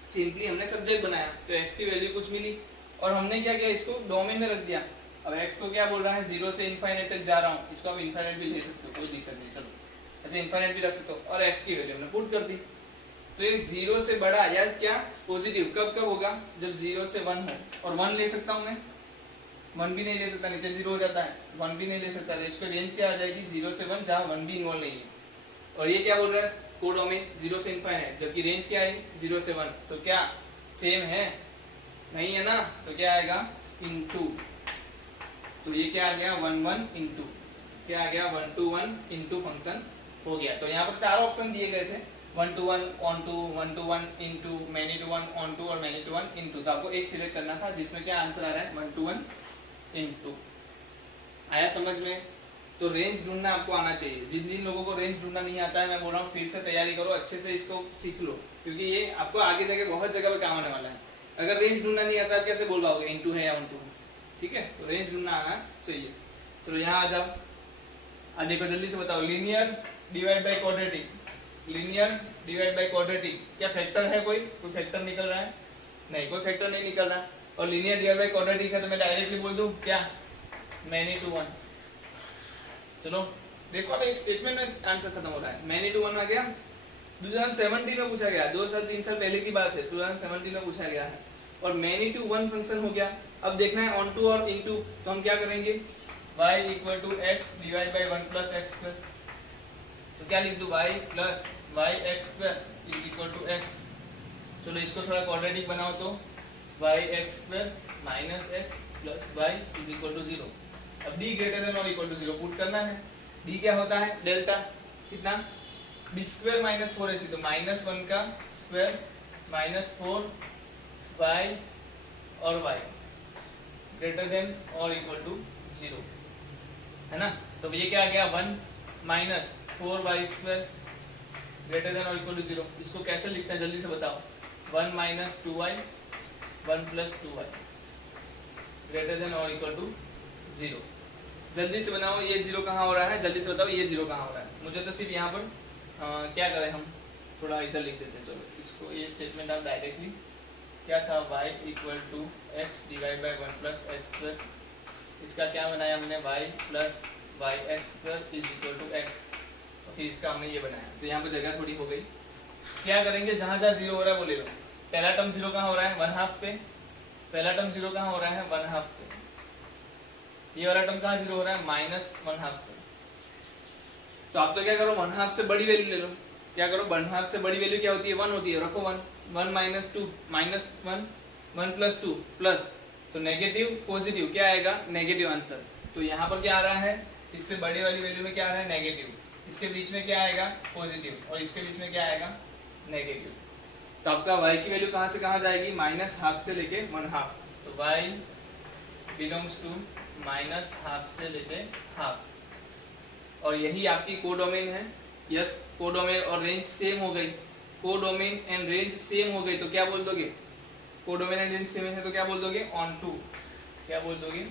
सिंपली हमने सब्जेक्ट बनाया तो x की वैल्यू कुछ मिली और हमने क्या किया, इसको डोमेन में रख दिया। अब x को क्या बोल रहा है, 0 से इनफाइनाइट तक जा रहा हूँ, इसको आप इनफाइनाइट भी ले सकते हो, कोई दिक्कत नहीं, चलो ऐसे इनफाइनाइट भी रख सकते हो। और x की वैल्यू हमने पुट कर दी, तो ये 0 से बड़ा या क्या पॉजिटिव कब कब होगा, जब 0 से 1 हो। और 1 ले सकता हूँ मैं, 1 भी नहीं ले सकता, नीचे 0 हो जाता है, 1 भी नहीं ले सकता, तो इसको रेंज क्या आ जाएगी 0 से 1, जहाँ 1 भी इन्वॉल्व नहीं है। और ये क्या बोल रहा है, कोडोमेन 0 से इनफाइनाइट, जबकि रेंज क्या है 0 से 1, तो क्या सेम है, नहीं है ना, तो क्या आएगा इनटू, तो ये क्या आ गया 1 1 इनटू, क्या आ गया 1 to 1 इनटू फंक्शन हो गया। तो यहाँ पर 4 ऑप्शन दिए गए थे, 1 to 1 on to, 1 to 1 into, many to 1 on to और many to 1 into, तो आपको एक सिलेक्ट करना था जिसमें क्या आंसर आ रहा है 1 to 1 into। आया समझ में? तो रेंज ढूंढना आपको आना चाहिए। जिन जिन लोगों को रेंज ढूंढना नहीं आता है, मैं बोल रहा हूँ फिर से तैयारी करो, अच्छे से इसको सीख लो, क्योंकि ये आपको आगे जाके बहुत जगह पे काम आने वाला है। अगर रेंज ढूंढना नहीं आता कैसे बोल पाओगे इनटू है या ऑनटू, ठीक है? तो रेंज ढूंढना आना चाहिए। चलो यहाँ आ जाओ, आज देखो जल्दी से बताओ, linear divide by quadratic, linear divide by quadratic, क्या फैक्टर है, कोई फैक्टर निकल रहा है? नहीं, कोई फैक्टर नहीं निकल रहा। और लीनियर डिवाइड बाय क्वाड्रेटिक है तो मैं डायरेक्टली बोल दूं क्या, मैनी टू 1। चलो देखो अब एक स्टेटमेंट में आंसर खत्म हो रहा है, मैनी टू 1 आ गया। 2017 में पूछा गया, 2 साल 3 साल पहले की बात है, 2017 में पूछा गया है और मैनी टू 1 फंक्शन हो गया। अब देखना है ऑन टू और इनटू, तो हम क्या करेंगे, y equal to x divide by 1 plus x square, तो क्या लिख दूं, y plus y x square is equal to x। चलो इसको थोड़ा क्वाड्रेटिक बनाओ तो y x square minus x plus y is equal to 0। अब d ग्रेटर देन और इक्वल टू 0 पुट करना है। d क्या होता है, डेल्टा, कितना, b स्क्वायर माइनस 4ac, तो माइनस 1 का स्क्वायर माइनस 4 y और y ग्रेटर देन और इक्वल टू 0, है ना? तो ये क्या आ गया 1 minus 4y square greater than और इक्वल टू 0। इसको कैसे लिखते हैं जल्दी से बताओ, 1 minus 2y 1 plus 2y greater than और इक्वल टू 0। जल्दी से बनाओ, ये 0 कहाँ हो रहा है, जल्दी से बताओ ये 0 कहाँ हो रहा है। मुझे तो सिर्फ यहाँ पर क्या करें, हम थोड़ा इधर लिख देते हैं। चलो इसको, ये स्टेटमेंट आप डायरेक्टली क्या था, y equal to x divide by 1 plus x square, इसका क्या बनाया हमने, y plus y x square is equal to x, और फिर इसका हमने ये बनाया। तो यहाँ पर जगह थोड़ी हो गई। क्या करेंगे, जहाँ जहाँ 0 हो रहा है वो ले लो। पहला टर्म 0 कहाँ हो रहा है, 1/2 पे, पहला टर्म 0 कहाँ हो रहा है, 1/2 पे। ये वाला टर्म कहाँ 0 हो रहा है, माइनस 1/2 पे। तो आप तो क्या करो, 1/2 से बड़ी वैल्यू ले लो। क्या करो, 1/2 से बड़ी वैल्यू क्या होती है, 1 होती है, रखो 1। 1 माइनस 2 माइनस 1, 1 प्लस 2 प्लस, तो नेगेटिव पॉजिटिव क्या आएगा, नेगेटिव आंसर। तो यहाँ पर क्या आ रहा है, इससे बड़ी वाली वैल्यू में क्या आ रहा है, नेगेटिव, इसके बीच में क्या आएगा, पॉजिटिव, और इसके बीच में क्या आएगा, नेगेटिव। तो आपका y की वैल्यू कहाँ से कहाँ जाएगी, -1/2 से लेके 1/2। तो y बिलोंग्स टू -1/2 से लेके 1/2, और यही आपकी कोडोमेन है। यस, कोडोमेन और रेंज सेम हो गई, कोडोमेन एंड रेंज सेम हो गई, तो क्या बोल दोगे, कोडोमेन एंड रेंज सेम है तो क्या बोल दोगे, ऑन टू, क्या बोल दोगे,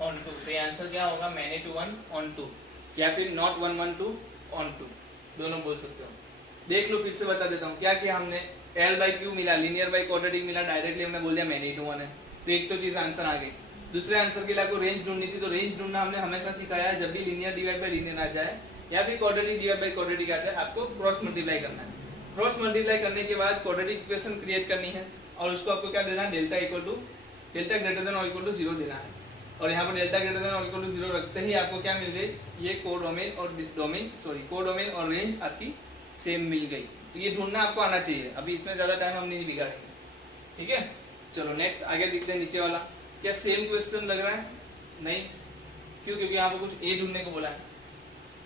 ऑन टू। तो ये आंसर क्या होगा, मैनी टू 1 ऑन टू, या फिर नॉट 1 1 2 ऑन टू, दोनों बोल सकते हो। देख लो, फिर से बता देता हूँ, क्या किया हमने, L/Q मिला, लीनियर बाई क्वाड्रेटिक मिला, डायरेक्टली हमने बोल दिया मैनी टू 1 है। तो एक तो चीज आंसर आ गई। दूसरे आंसर के लिए आपको रेंज ढूंढनी थी, तो रेंज ढूंढना हमने हमेशा सिखाया है, जब भी लीनियर डिवाइड बाई लीनियर आ जाए या फिर क्वाड्रेटिक डिवाइड बाई क्वाड्रेटिक आ जाए, आपको क्रॉस मल्टीप्लाई करना है। क्रॉस मल्टीप्लाई करने के बाद क्वाड्रेटिक इक्वेशन क्रिएट करनी है, और उसको आपको क्या देना है, delta equal to, delta greater than और इक्वल टू 0 देना है। और यहाँ पर डेल्टा ग्रेटर देन और इक्वल टू 0 रखते ही आपको क्या मिल गई, ये कोडोमेन और कोडोमेन और रेंज आपकी सेम मिल गई। तो ये ढूंढना आपको आना चाहिए। अभी इसमें ज्यादा टाइम हम नहीं बिगाड़ेंगे, ठीक है? चलो नेक्स्ट आगे देखते हैं, नीचे वाला क्या सेम क्वेश्चन लग रहा है, नहीं, क्यों, क्योंकि यहाँ पर कुछ ए ढूंढने को बोला है।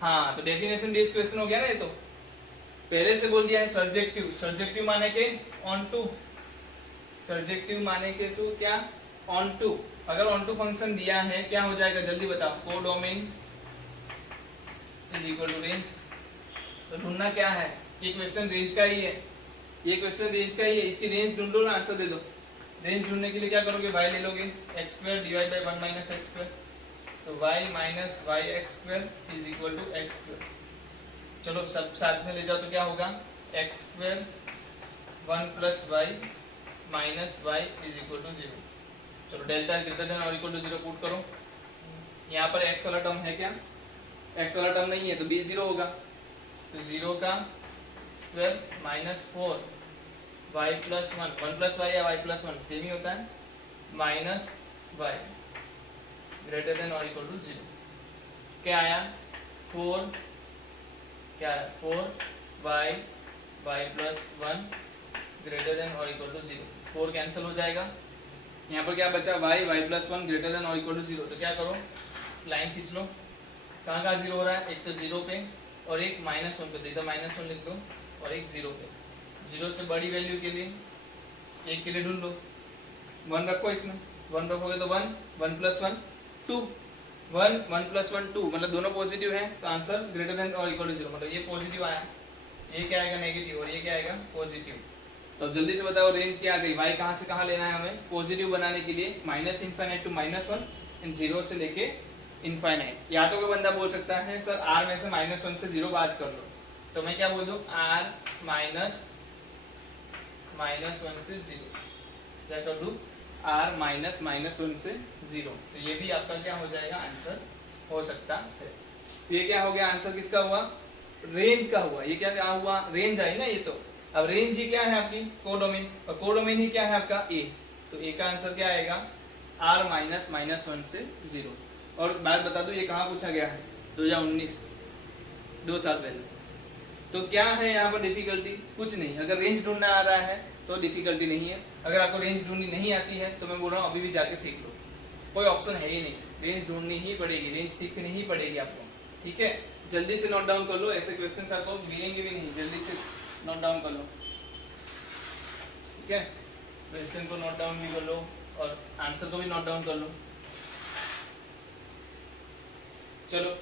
हाँ, तो डेफिनेशन बेस्ड क्वेश्चन हो गया ना ये, तो पहले से बोल दिया है सर्जेक्टिव, सर्जेक्टिव माने के ऑन टू, सर्जेक्टिव माने के सो क्या, ऑन टू। अगर ऑन टू फंक्शन दिया है क्या हो जाएगा, जल्दी बताओ, codomain is equal to range. तो ढूंढना क्या है, ये क्वेश्चन रेंज का ही है, ये क्वेश्चन रेंज का ही है, इसकी रेंज ढूंढ लो ना, आंसर दे दो। रेंज ढूंढने के लिए क्या करोगे, y ले लोगे, x square divide by 1 minus x square, तो y minus y x square is equal to x square. चलो सब साथ में ले जाओ तो क्या होगा, x square 1 plus y minus y is equal to 0। चलो डेल्टा ग्रेटर देन और इक्वल टू 0 पुट करो। यहाँ पर x वाला टर्म है क्या? x वाला टर्म नहीं है तो b 0 होगा, तो 0 का square minus 4 y plus 1, 1 plus y या y प्लस 1 सेम ही होता है, माइनस वाई ग्रेटर देन और इक्वल टू 0। क्या आया? 4 क्या है? 4 y प्लस 1 ग्रेटर देन और इक्वल टू 0। 4 कैंसिल हो जाएगा। यहाँ पर क्या बचा? y प्लस 1 ग्रेटर देन और इक्वल टू 0। तो क्या करो, लाइन खींच लो। कहाँ कहाँ 0 हो रहा है? एक तो 0 पे और एक माइनस 1 पे, तो इधर माइनस 1 लिख दो और एक 0 पे। 0 से बड़ी वैल्यू के लिए एक के लिए ढूंढ लो, 1 रखो इसमें, 1 रखोगे तो 1, 1 प्लस 1 2, 1 1 प्लस 1 2, मतलब दोनों पॉजिटिव है तो आंसर ग्रेटर देन और इक्वल टू 0, मतलब ये पॉजिटिव आया, ये क्या आएगा? नेगेटिव, और ये क्या आएगा? पॉजिटिव। तो अब जल्दी से बताओ रेंज क्या आ गई? y कहाँ से कहाँ लेना है हमें? पॉजिटिव बनाने के लिए minus infinite to minus 1 and 0 से लेके इनफाइनाइट। या तो कोई बंदा बोल सकता है सर r में से माइनस 1 से 0 बात कर लो, तो मैं क्या बोल दूं? r माइनस 1 से 0, क्या कर दूं? r माइनस 1 से 0। तो ये भी आपका क्या हो जाएगा? आंसर हो सकता है। तो ये क्या हो गया? आंसर किसका हुआ? रेंज का हुआ। ये क्या हुआ? रेंज आई ना ये। तो अब रेंज ही क्या है आपकी? कोडोमेन, और कोडोमेन ही क्या है आपका? a। तो a का आंसर क्या आएगा? r माइनस 1 से 0। और बात बता दूं ये कहाँ पूछा गया है? 2019, 2 साल पहले। तो क्या है यहाँ पर डिफिकल्टी? कुछ नहीं। अगर रेंज ढूंढना आ रहा है तो डिफिकल्टी नहीं है, अगर आपको रेंज ढूंढनी नहीं आती है तो मैं बोल रहा हूँ अभी भी जाके सीख लो, कोई ऑप्शन है ही नहीं। रेंज ढूंढनी ही पड़ेगी, रेंज सीखनी ही पड़ेगी आपको, ठीक है? जल्दी से नोट डाउन कर लो, ऐसे क्वेश्चंस आपको मिलेंगे भी नहीं, जल्दी से नोट डाउन कर लो, ठीक है? क्वेश्चन को नोट डाउन भी कर लो और आंसर को भी नोट डाउन कर लो। चलो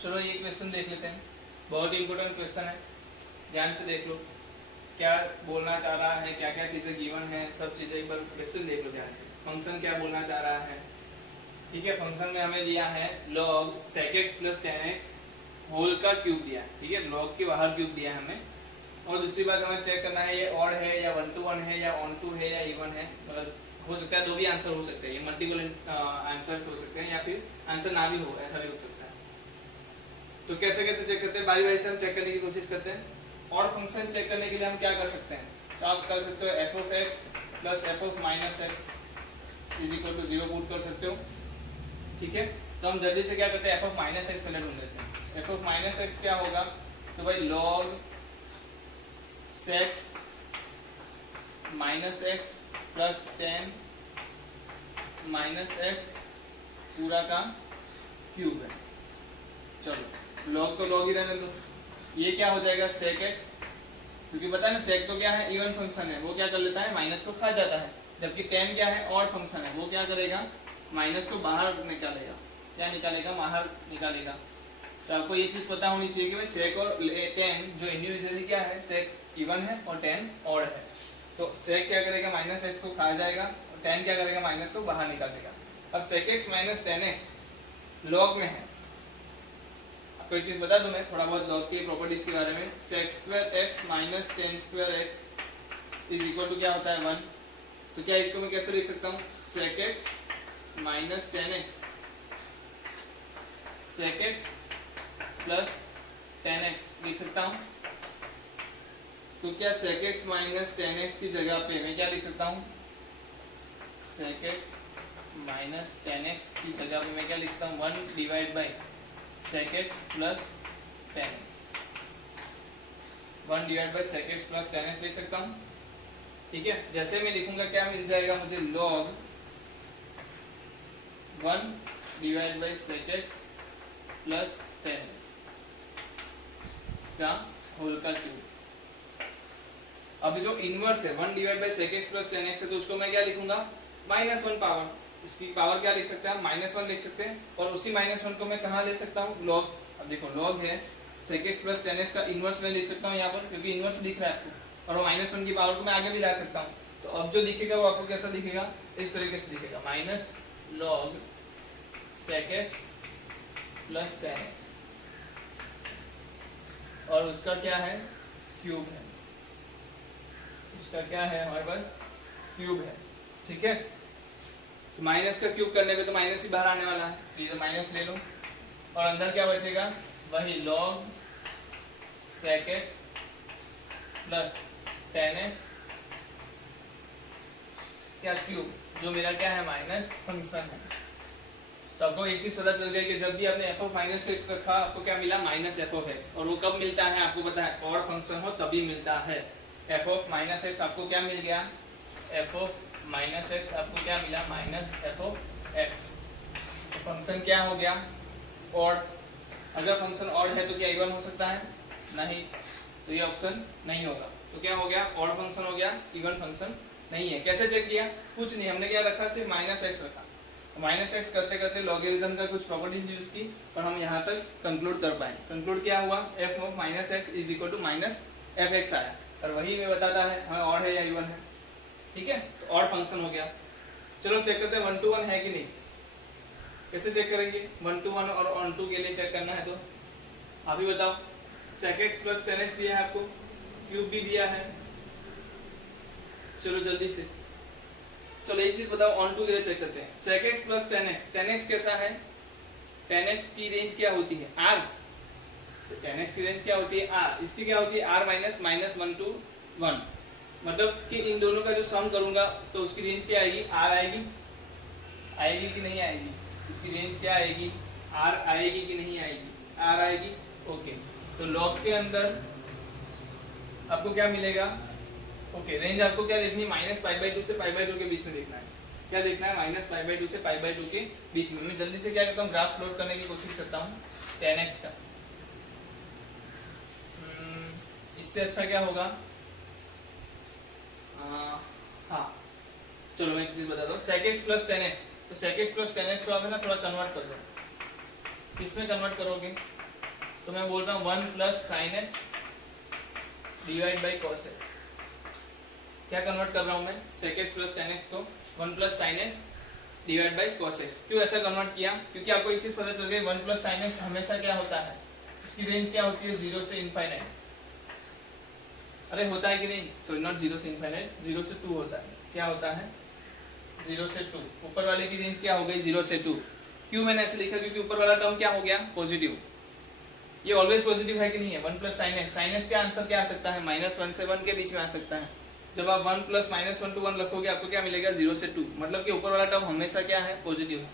चलो ये क्वेश्चन देख लेते हैं, बहुत इंपॉर्टेंट क्वेश्चन है, ध्यान से देख लो क्या बोलना चाह रहा है, क्या क्या चीज़ें गिवन है, सब चीज़ें एक बार क्वेश्चन देख लो ध्यान से। फंक्शन क्या बोलना चाह रहा है, ठीक है? फंक्शन में हमें दिया है log sec x plus tan x whole का क्यूब दिया है, ठीक है? log के बाहर क्यूब दिया है हमें। और दूसरी बात हमें चेक करना है ये ऑड है या 1 to 1 है या ऑन टू है या इवन है, मतलब हो सकता है दो भी आंसर हो सकते हैं, ये मल्टीपल आंसर्स हो सकते हैं या फिर आंसर ना भी हो, ऐसा भी हो सकता है। तो कैसे कैसे चेक करते हैं, बारी बारी से हम चेक करने की कोशिश करते हैं। और फंक्शन चेक करने के लिए हम क्या कर सकते हैं, तो आप कर सकते हो f of x plus f of minus x is equal to 0 put कर सकते हो, ठीक है। तो हम जल्दी से क्या करते हैं, एफ ऑफ माइनस एक्स पहले ढूंढ लेते हैं। एफ ऑफ माइनस एक्स क्या होगा, तो भाई log sec minus x plus 10 minus x पूरा का क्यूब है। चलो लॉग तो लॉग ही रहने दो, ये क्या हो जाएगा सेक एक्स, क्योंकि पता है ना सेक तो क्या है, इवन फंक्शन है, वो क्या कर लेता है माइनस को खा जाता है, जबकि टेन क्या है ऑड फंक्शन है, वो क्या करेगा माइनस को बाहर निकालेगा, क्या निकालेगा बाहर निकालेगा। तो आपको ये चीज़ पता होनी चाहिए कि भाई सेक और टेन जो इंडिविजुअली क्या है, सेक इवन है और टेन ऑड है। तो सेक क्या करेगा माइनस एक्स को खा जाएगा और टेन क्या करेगा माइनस को बाहर निकालेगा। अब sec x minus tan x log में है, आपको एक चीज़ बता दूं मैं थोड़ा बहुत लॉग की प्रॉपर्टीज के बारे में, sec square x minus tan square x is equal to क्या होता है 1। तो क्या इसको मैं कैसे लिख सकता हूँ, sec x minus tan x sec x plus tan x लिख सकता हूँ। तो क्या sec x minus tan x की जगह पे मैं क्या लिख सकता हूँ, sec x minus tan x की जगह पे मैं क्या लिख सकता हूँ 1 divide by sec x plus tan x, 1 divide by sec x plus tan x लिख सकता हूँ, ठीक है। जैसे मैं लिखूंगा क्या मिल जाएगा मुझे, log 1 divide by sec x plus tan x का होल का क्यूब। अब जो इनवर्स है 1 divide by sec x plus tan x है, तो उसको मैं क्या लिखूंगा -1 पावर, इसकी पावर क्या लिख सकते हैं हम -1 लिख सकते हैं, और उसी -1 को मैं कहाँ ले सकता हूँ लॉग। अब देखो लॉग है sec x plus tan x का इनवर्स में लिख सकता हूँ यहाँ पर, क्योंकि इनवर्स दिख रहा है आपको, और वो -1 की पावर को मैं आगे भी ला सकता हूँ। तो अब जो दिखेगा वो आपको कैसा दिखेगा, इस तरीके से दिखेगा, minus log sec x plus tan x, और उसका क्या है क्यूब है, उसका क्या है हमारे पास क्यूब है, ठीक है। तो माइनस का क्यूब करने पे तो माइनस ही बाहर आने वाला है, तो ये तो माइनस ले लो, और अंदर क्या बचेगा वही log sec x plus tan x क्या क्यूब, जो मेरा क्या है माइनस फंक्शन है। तो आपको एक चीज पता चल गई कि जब भी आपने एफ ऑफ माइनस एक्स रखा आपको क्या मिला माइनस एफ ऑफ एक्स, और वो कब मिलता है आपको पता है, ऑड फंक्शन हो तभी मिलता है। एफ ऑफ माइनस एक्स आपको क्या मिल गया, एफ ऑफ माइनस एक्स आपको क्या मिला माइनस एफ ऑफ एक्स। तो फंक्शन क्या हो गया ऑड, अगर फंक्शन ऑड है तो क्या इवन हो सकता है, नहीं, तो ये ऑप्शन नहीं होगा। तो क्या हो गया ऑड फंक्शन हो गया, इवन फंक्शन नहीं है। कैसे चेक किया, कुछ नहीं, हमने क्या रखा सिर्फ माइनस एक्स रखा, माइनस एक्स करते करते लॉगरिथम का कुछ प्रॉपर्टीज यूज की और हम यहाँ तक कंक्लूड कर पाए। कंक्लूड क्या हुआ, f of minus x is equal to minus f x आया, और वही में बताता है हमें ऑड है या इवन है, ठीक है। तो ऑड फंक्शन हो गया। चलो चेक करते हैं 1 to 1 है कि नहीं। कैसे चेक करेंगे, 1 to 1 और ऑन टू के लिए चेक करना है तो आप ही बताओ। Sec x plus tan x दिया है आपको, क्यूब भी दिया है, चलो जल्दी से, चलो एक चीज बताओ ऑन टू के लिए चेक करते हैं। Sec x plus tan x कैसा है, टेन एक्स की रेंज क्या होती है आर, टेन एक्स की रेंज क्या होती है आर, इसकी क्या होती है आर माइनस माइनस 1 to 1, मतलब कि इन दोनों का जो सम करूंगा तो उसकी रेंज क्या आएगी, आर आएगी, आएगी कि नहीं आएगी, इसकी रेंज क्या आएगी, आर आएगी कि नहीं आएगी, आर आएगी, ओके। तो लॉग के अंदर आपको क्या मिलेगा, ओके, रेंज आपको क्या देखनी है -π/2 से π/2 के बीच में देखना है, क्या देखना है -π/2 से π/2 के बीच में। मैं जल्दी से क्या करता हूँ ग्राफ प्लॉट करने की कोशिश करता हूँ tan x का, इससे अच्छा क्या होगा, हाँ चलो मैं एक चीज बताता हूँ, sec x plus tan x, तो sec x plus tan x को आप है ना थोड़ा कन्वर्ट कर दो, किसमें कन्वर्ट करोगे, तो मैं बोल रहा हूँ 1 plus sin x divide by cos x, क्या कन्वर्ट कर रहा हूँ मैं sec x plus tan x को 1 plus sin x divide by cos x। क्यों ऐसा कन्वर्ट किया, क्योंकि आपको एक चीज पता चल गई 1 प्लस sin x हमेशा क्या होता है, इसकी रेंज क्या होती है 0 से इनफाइनाइट, अरे होता है कि नहीं, सॉरी नॉट 0 से इनफाइनाइट, 0 से 2 होता है, क्या होता है 0 से 2, ऊपर वाले की रेंज क्या हो गई 0 से 2। क्यों मैंने ऐसे लिखा, क्योंकि ऊपर वाला टर्म क्या हो गया पॉजिटिव, ये ऑलवेज पॉजिटिव है कि नहीं है? 1 plus sine x, sine x का आंसर क्या आ सकता है? -1 से 1 के बीच में आ सकता है। जब आप 1 प्लस -1 to 1 रखोगे आपको क्या मिलेगा? 0 से 2, मतलब कि ऊपर वाला टर्म हमेशा क्या है? पॉजिटिव है,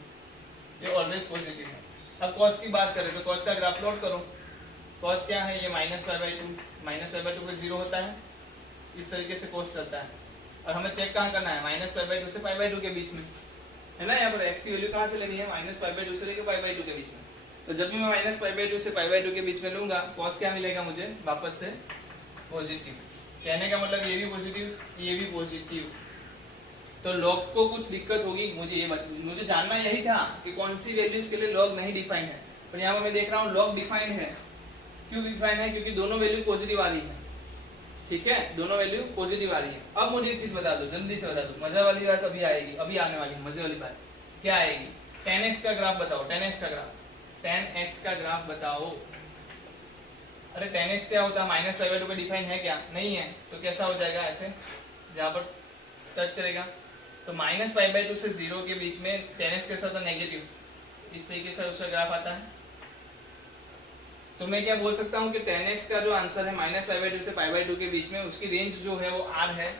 ये ऑलवेज पॉजिटिव है। अब कॉस की बात करें तो कॉस का ग्राफ प्लॉट करो। कॉस क्या है? ये -π/2, -π/2 पे 0 होता है, इस तरीके से कॉस चलता है। और हमें चेक कहाँ करना है? -π/2 से π/2 के बीच में, है ना? यहाँ पर x की वैल्यू कहाँ से लेनी है? -π/2 से लेकर π/2 के बीच में। तो जब भी मैं -π/2 से π/2 के बीच में लूंगा, कॉस क्या मिलेगा मुझे? वापस से पॉजिटिव। कहने का मतलब ये भी पॉजिटिव, ये भी पॉजिटिव। तो लॉग को कुछ दिक्कत होगी, मुझे जानना यही था कि कौन सी वैल्यूज के लिए लॉग नहीं डिफाइन है। पर यहाँ पर मैं देख रहा हूँ लॉग डिफाइन है। क्यों डिफाइन है? क्योंकि दोनों वैल्यू पॉजिटिव आ रही है, ठीक है? दोनों वैल्यू पॉजिटिव आ रही है। अब मुझे एक चीज बता दो, जल्दी से बता दो, मजा वाली बात अभी आएगी, अभी आने वाली है मजे वाली बात। क्या आएगी? 10x का ग्राफ बताओ, 10x का ग्राफ, 10x का ग्राफ बताओ। अरे 10x क्या होता है? -π/2 पे डिफाइन है क्या? नहीं है। तो कैसा हो जाएगा? ऐसे जहाँ पर टच करेगा तो -π/2 से 0 के बीच में 10x कैसा था? नेगेटिव। इस तरीके से उसका ग्राफ आता है। तो मैं क्या बोल सकता हूँ कि 10x का जो आंसर है -π/2 से π/2 के बीच में, उसकी रेंज जो है वो r है।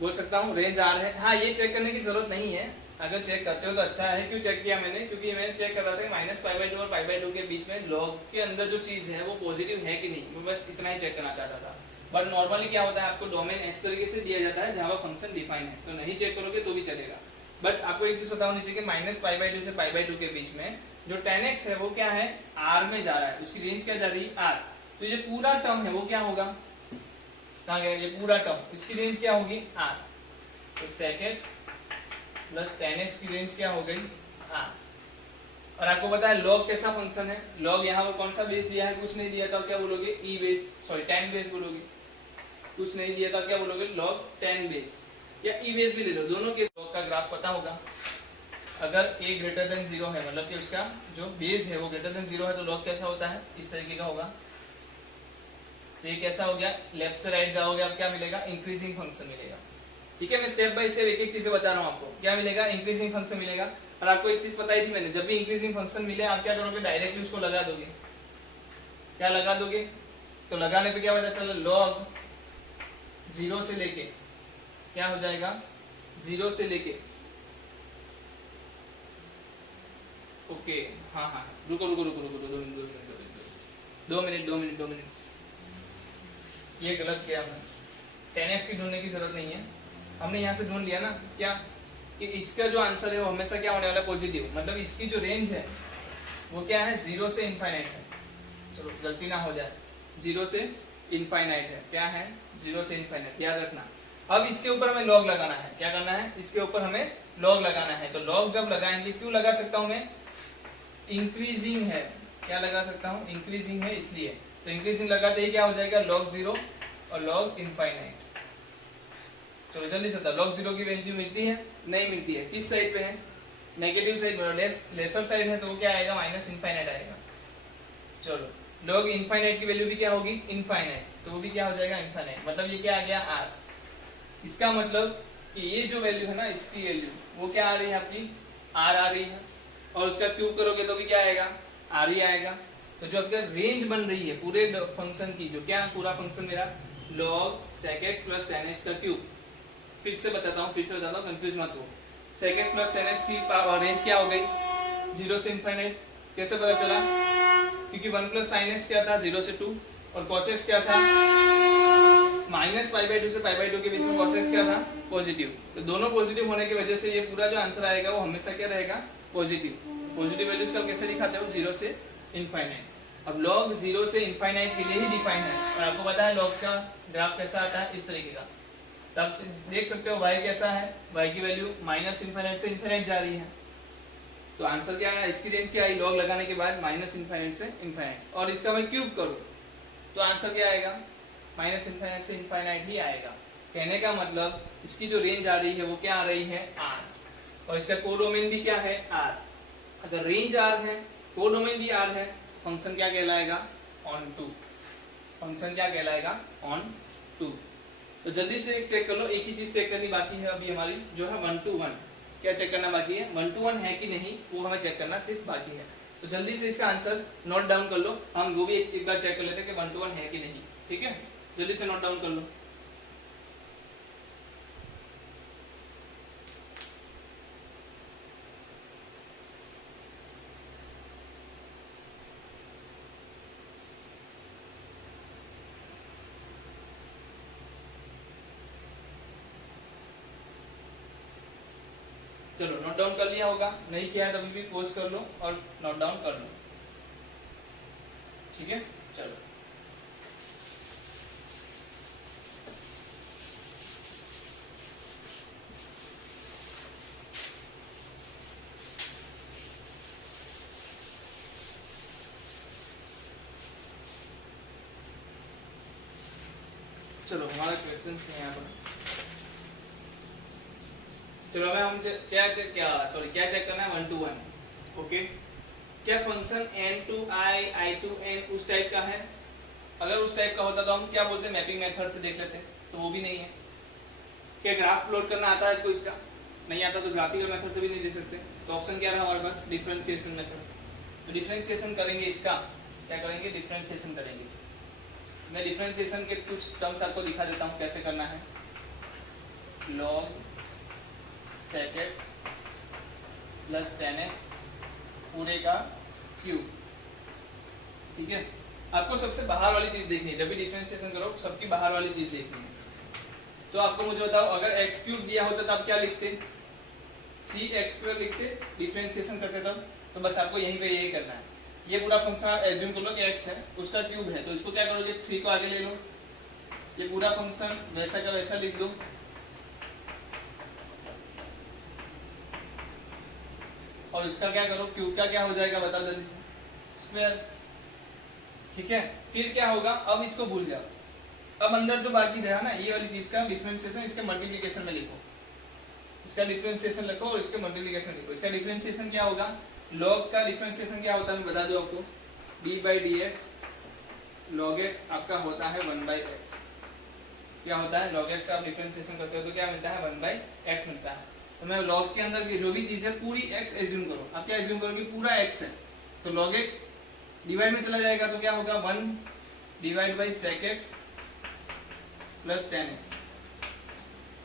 बोल सकता हूँ रेंज r है। हाँ, ये चेक करने की जरूरत नहीं है, अगर चेक करते हो तो अच्छा है। क्यों चेक किया मैंने? क्योंकि मैं चेक कर रहा था कि -π/2 और π/2 के बीच में लॉग के अंदर जो चीज है वो पॉजिटिव है कि नहीं, मैं बस इतना ही चेक करना चाहता था। बट नॉर्मली क्या होता है, आपको डोमेन इस तरीके से दिया जाता है जहाँ पर फंक्शन डिफाइन है, तो नहीं चेक करोगे तो भी चलेगा। बट आपको एक चीज पता होनी चाहिए कि -π/2 से π/2 के बीच में जो 10x है वो क्या है? r में जा रहा है, उसकी रेंज क्या जा रही है? r। तो ये पूरा टर्म है वो क्या होगा? कहाँ गया ये पूरा टर्म? इसकी रेंज क्या होगी? r। तो sec x प्लस 10x की रेंज क्या हो गई? r। और आपको पता है लॉग कैसा फंक्शन है? लॉग यहाँ पर कौन सा बेस दिया है? कुछ नहीं दिया तो क्या बोलोगे? e बेस, सॉरी 10 बेस बोलोगे। कुछ नहीं दिया तो क्या बोलोगे? log 10 बेस या e बेस भी ले लो, दोनों के लॉग का ग्राफ पता होगा। अगर a ग्रेटर देन 0 है, मतलब कि उसका जो बेस है वो ग्रेटर देन 0 है, तो लॉग कैसा होता है? इस तरीके का होगा। तो ये कैसा हो गया? लेफ्ट से राइट जाओगे आप क्या मिलेगा? इंक्रीजिंग फंक्शन मिलेगा। ठीक है, मैं स्टेप बाय स्टेप एक एक चीजें बता रहा हूँ आपको। क्या मिलेगा? इंक्रीजिंग फंक्शन मिलेगा। और आपको एक चीज बताई थी मैंने, जब भी इंक्रीजिंग फंक्शन मिले आप क्या करोगे? डायरेक्टली उसको लगा दोगे। क्या लगा दोगे? तो लगाने पे क्या पता चला? लॉग 0 से लेके क्या हो जाएगा? 0 से लेके, ओके हाँ, रुको 2 मिनट। ये गलत किया हमने, 10x की ढूंढने की जरूरत नहीं है, हमने यहाँ से ढूंढ लिया ना क्या कि इसका जो आंसर है वो हमेशा क्या होने वाला है? पॉजिटिव। मतलब इसकी जो रेंज है वो क्या है? 0 से इनफाइनाइट है। चलो गलती ना हो जाए, 0 से इनफाइनाइट है। क्या है? 0 से इनफाइनाइट, याद रखना। अब इसके ऊपर हमें लॉग लगाना है। क्या करना है? इसके ऊपर हमें लॉग लगाना है। तो लॉग जब लगाएंगे, क्यों लगा सकता हूँ मैं? इंक्रीजिंग है। क्या लगा सकता हूँ? इंक्रीजिंग है इसलिए। तो इंक्रीजिंग लगाते ही क्या हो जाएगा? log 0 और log इनफाइनाइट। चलो जल्दी से बताओ, log 0 की वैल्यू मिलती है? नहीं मिलती है। किस साइड पे है? नेगेटिव साइड में, लेसर साइड है तो वो क्या आएगा? माइनस इनफाइनाइट आएगा। चलो log इनफाइनाइट की वैल्यू भी क्या होगी? इनफाइनाइट, तो वो भी क्या हो जाएगा? इनफाइनाइट। मतलब ये क्या आ गया? r। इसका मतलब कि ये जो वैल्यू है ना, इसकी वैल्यू वो क्या आ रही है? आपकी r आ रही है। और उसका क्यूब करोगे तो भी क्या आएगा? r ही आएगा। तो जो आपका रेंज बन रही है पूरे फंक्शन की, जो क्या पूरा फंक्शन मेरा log sec x plus 10x का क्यूब, फिर से बताता हूँ कंफ्यूज मत हो। sec x प्लस 10x की रेंज क्या हो गई? 0 से इनफाइनाइट। कैसे पता चला? क्योंकि 1 प्लस साइन x क्या था? 0 से 2, और cos x क्या था? -π/2 से π/2 के बीच में cos x क्या था? पॉजिटिव। तो दोनों पॉजिटिव होने की वजह से ये पूरा जो आंसर आएगा वो हमेशा क्या रहेगा? पॉजिटिव। पॉजिटिव वैल्यूज का कैसे दिखाते हो? 0 से इनफाइनाइट। अब log 0 से इनफाइनाइट के लिए ही डिफाइन है, और आपको पता है log का ग्राफ कैसा आता है? इस तरीके का। तब से देख सकते हो y कैसा है? y की वैल्यू माइनस इनफाइनाइट से इनफाइनाइट जा रही है। तो आंसर क्या है? इसकी रेंज क्या आई? log लगाने के बाद माइनस इनफाइनाइट से इनफाइनाइट। और इसका मैं क्यूब करूँ तो आंसर क्या आएगा? माइनस इनफाइनाइट से इनफाइनाइट ही आएगा। कहने का मतलब इसकी जो रेंज आ रही है वो क्या आ रही है? r। और इसका कोडोमेन भी क्या है? r। अगर रेंज r है, कोडोमेन भी r है, तो फंक्शन क्या कहलाएगा? Onto. फंक्शन क्या कहलाएगा? Onto. तो जल्दी से एक चेक कर लो, एक ही चीज चेक करनी बाकी है अभी हमारी, जो है 1 to 1। क्या चेक करना बाकी है? 1 to 1 है कि नहीं, वो हमें चेक करना सिर्फ बाकी है। तो जल्दी से इसका आंसर नोट डाउन कर लो, हम वो भी एक बार चेक कर लेते हैं कि 1 to 1 है कि नहीं। ठीक है, जल्दी से नोट डाउन कर लो। चलो नोट डाउन कर लिया होगा, नहीं किया है तभी भी पोस्ट कर लो और नोट डाउन कर लो। ठीक है, चलो चलो हमारा क्वेश्चन है यहाँ पर। चलो अब हम क्या चेक करना है 1 to 1। ओके, क्या function n to i, i to n उस टाइप का है? अगर उस टाइप का होता तो हम क्या बोलते हैं, मैपिंग मेथड से देख लेते, तो वो भी नहीं है। क्या ग्राफ प्लॉट करना आता है आपको? इसका नहीं आता तो ग्राफिकल मेथड से भी नहीं दे सकते। तो ऑप्शन क्या रहा हमारे पास, डिफरेंशिएशन मेथड। तो डिफरेंशिएशन करेंगे, इसका क्या करेंगे, डिफरेंशिएशन करेंगे। मैं डिफरेंशिएशन के कुछ टर्म्स आपको दिखा देता हूँ कैसे करना है। log sec x plus tan x पूरे का क्यूब। ठीक है, आपको सबसे बाहर वाली चीज देखनी है, जब भी डिफरेंशिएशन करो सबकी बाहर वाली चीज देखनी है। तो आपको मुझे बताओ, अगर x क्यूब दिया होता तो आप क्या लिखते, 3x² लिखते डिफरेंशिएशन करते तब। तो बस आपको यहीं पे यही करना है। ये पूरा फंक्शन आप एज्यूम कर लो कि x है, उसका क्यूब है, तो इसको क्या करोगे, 3 को आगे ले लो, ये पूरा फंक्शन वैसा का वैसा लिख दो। और इसका क्या करो, क्यूब का क्या हो जाएगा बताओ जल्दी से, स्क्वायर। ठीक है, फिर क्या होगा, अब इसको भूल जाओ। अब अंदर जो बाकी रहा ना, ये वाली चीज का डिफरेंशिएशन इसके मल्टीप्लिकेशन में लिखो, इसका डिफरेंशिएशन लिखो और इसके मल्टीप्लिकेशन लिखो। इसका डिफरेंशिएशन क्या होगा, लॉग का डिफरेंशिएशन क्या होता है मैं बता दो आपको, d/dx log x आपका होता है 1/x। क्या होता है, log x का आप डिफरेंशिएशन करते हो तो क्या मिलता है, 1/x मिलता है। तो मैं log के अंदर की जो भी चीज है पूरी x एज्यूम करो। आप क्या एज्यूम करोगे, पूरा x है, तो log x डिवाइड में चला जाएगा तो क्या होगा, 1/sec x plus tan x।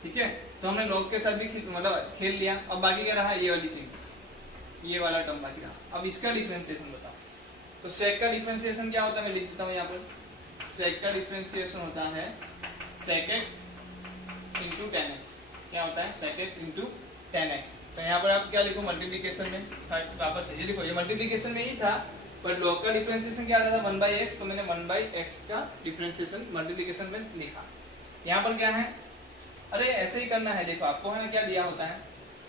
ठीक है, तो हमने log के साथ भी मतलब खेल लिया। अब बाकी क्या रहा, ये वाली चीज, ये वाला टर्म बाकी रहा। अब इसका डिफरेंशिएशन बताओ। तो sec का डिफरेंशिएशन क्या होता है, मैं लिख देता हूँ यहाँ पर। sec का डिफरेंशिएशन होता है sec x into tan x। क्या होता है, sec x into tan x। तो यहाँ पर आप क्या लिखो, मल्टीप्लिकेशन में वापस से ये देखो, ये मल्टीप्लिकेशन में ही था, पर log का डिफरेंशिएशन क्या आता था, 1/x, तो मैंने 1/x का डिफरेंशिएशन मल्टीप्लिकेशन में लिखा। यहाँ पर क्या है, अरे ऐसे ही करना है। देखो आपको है ना क्या दिया होता है,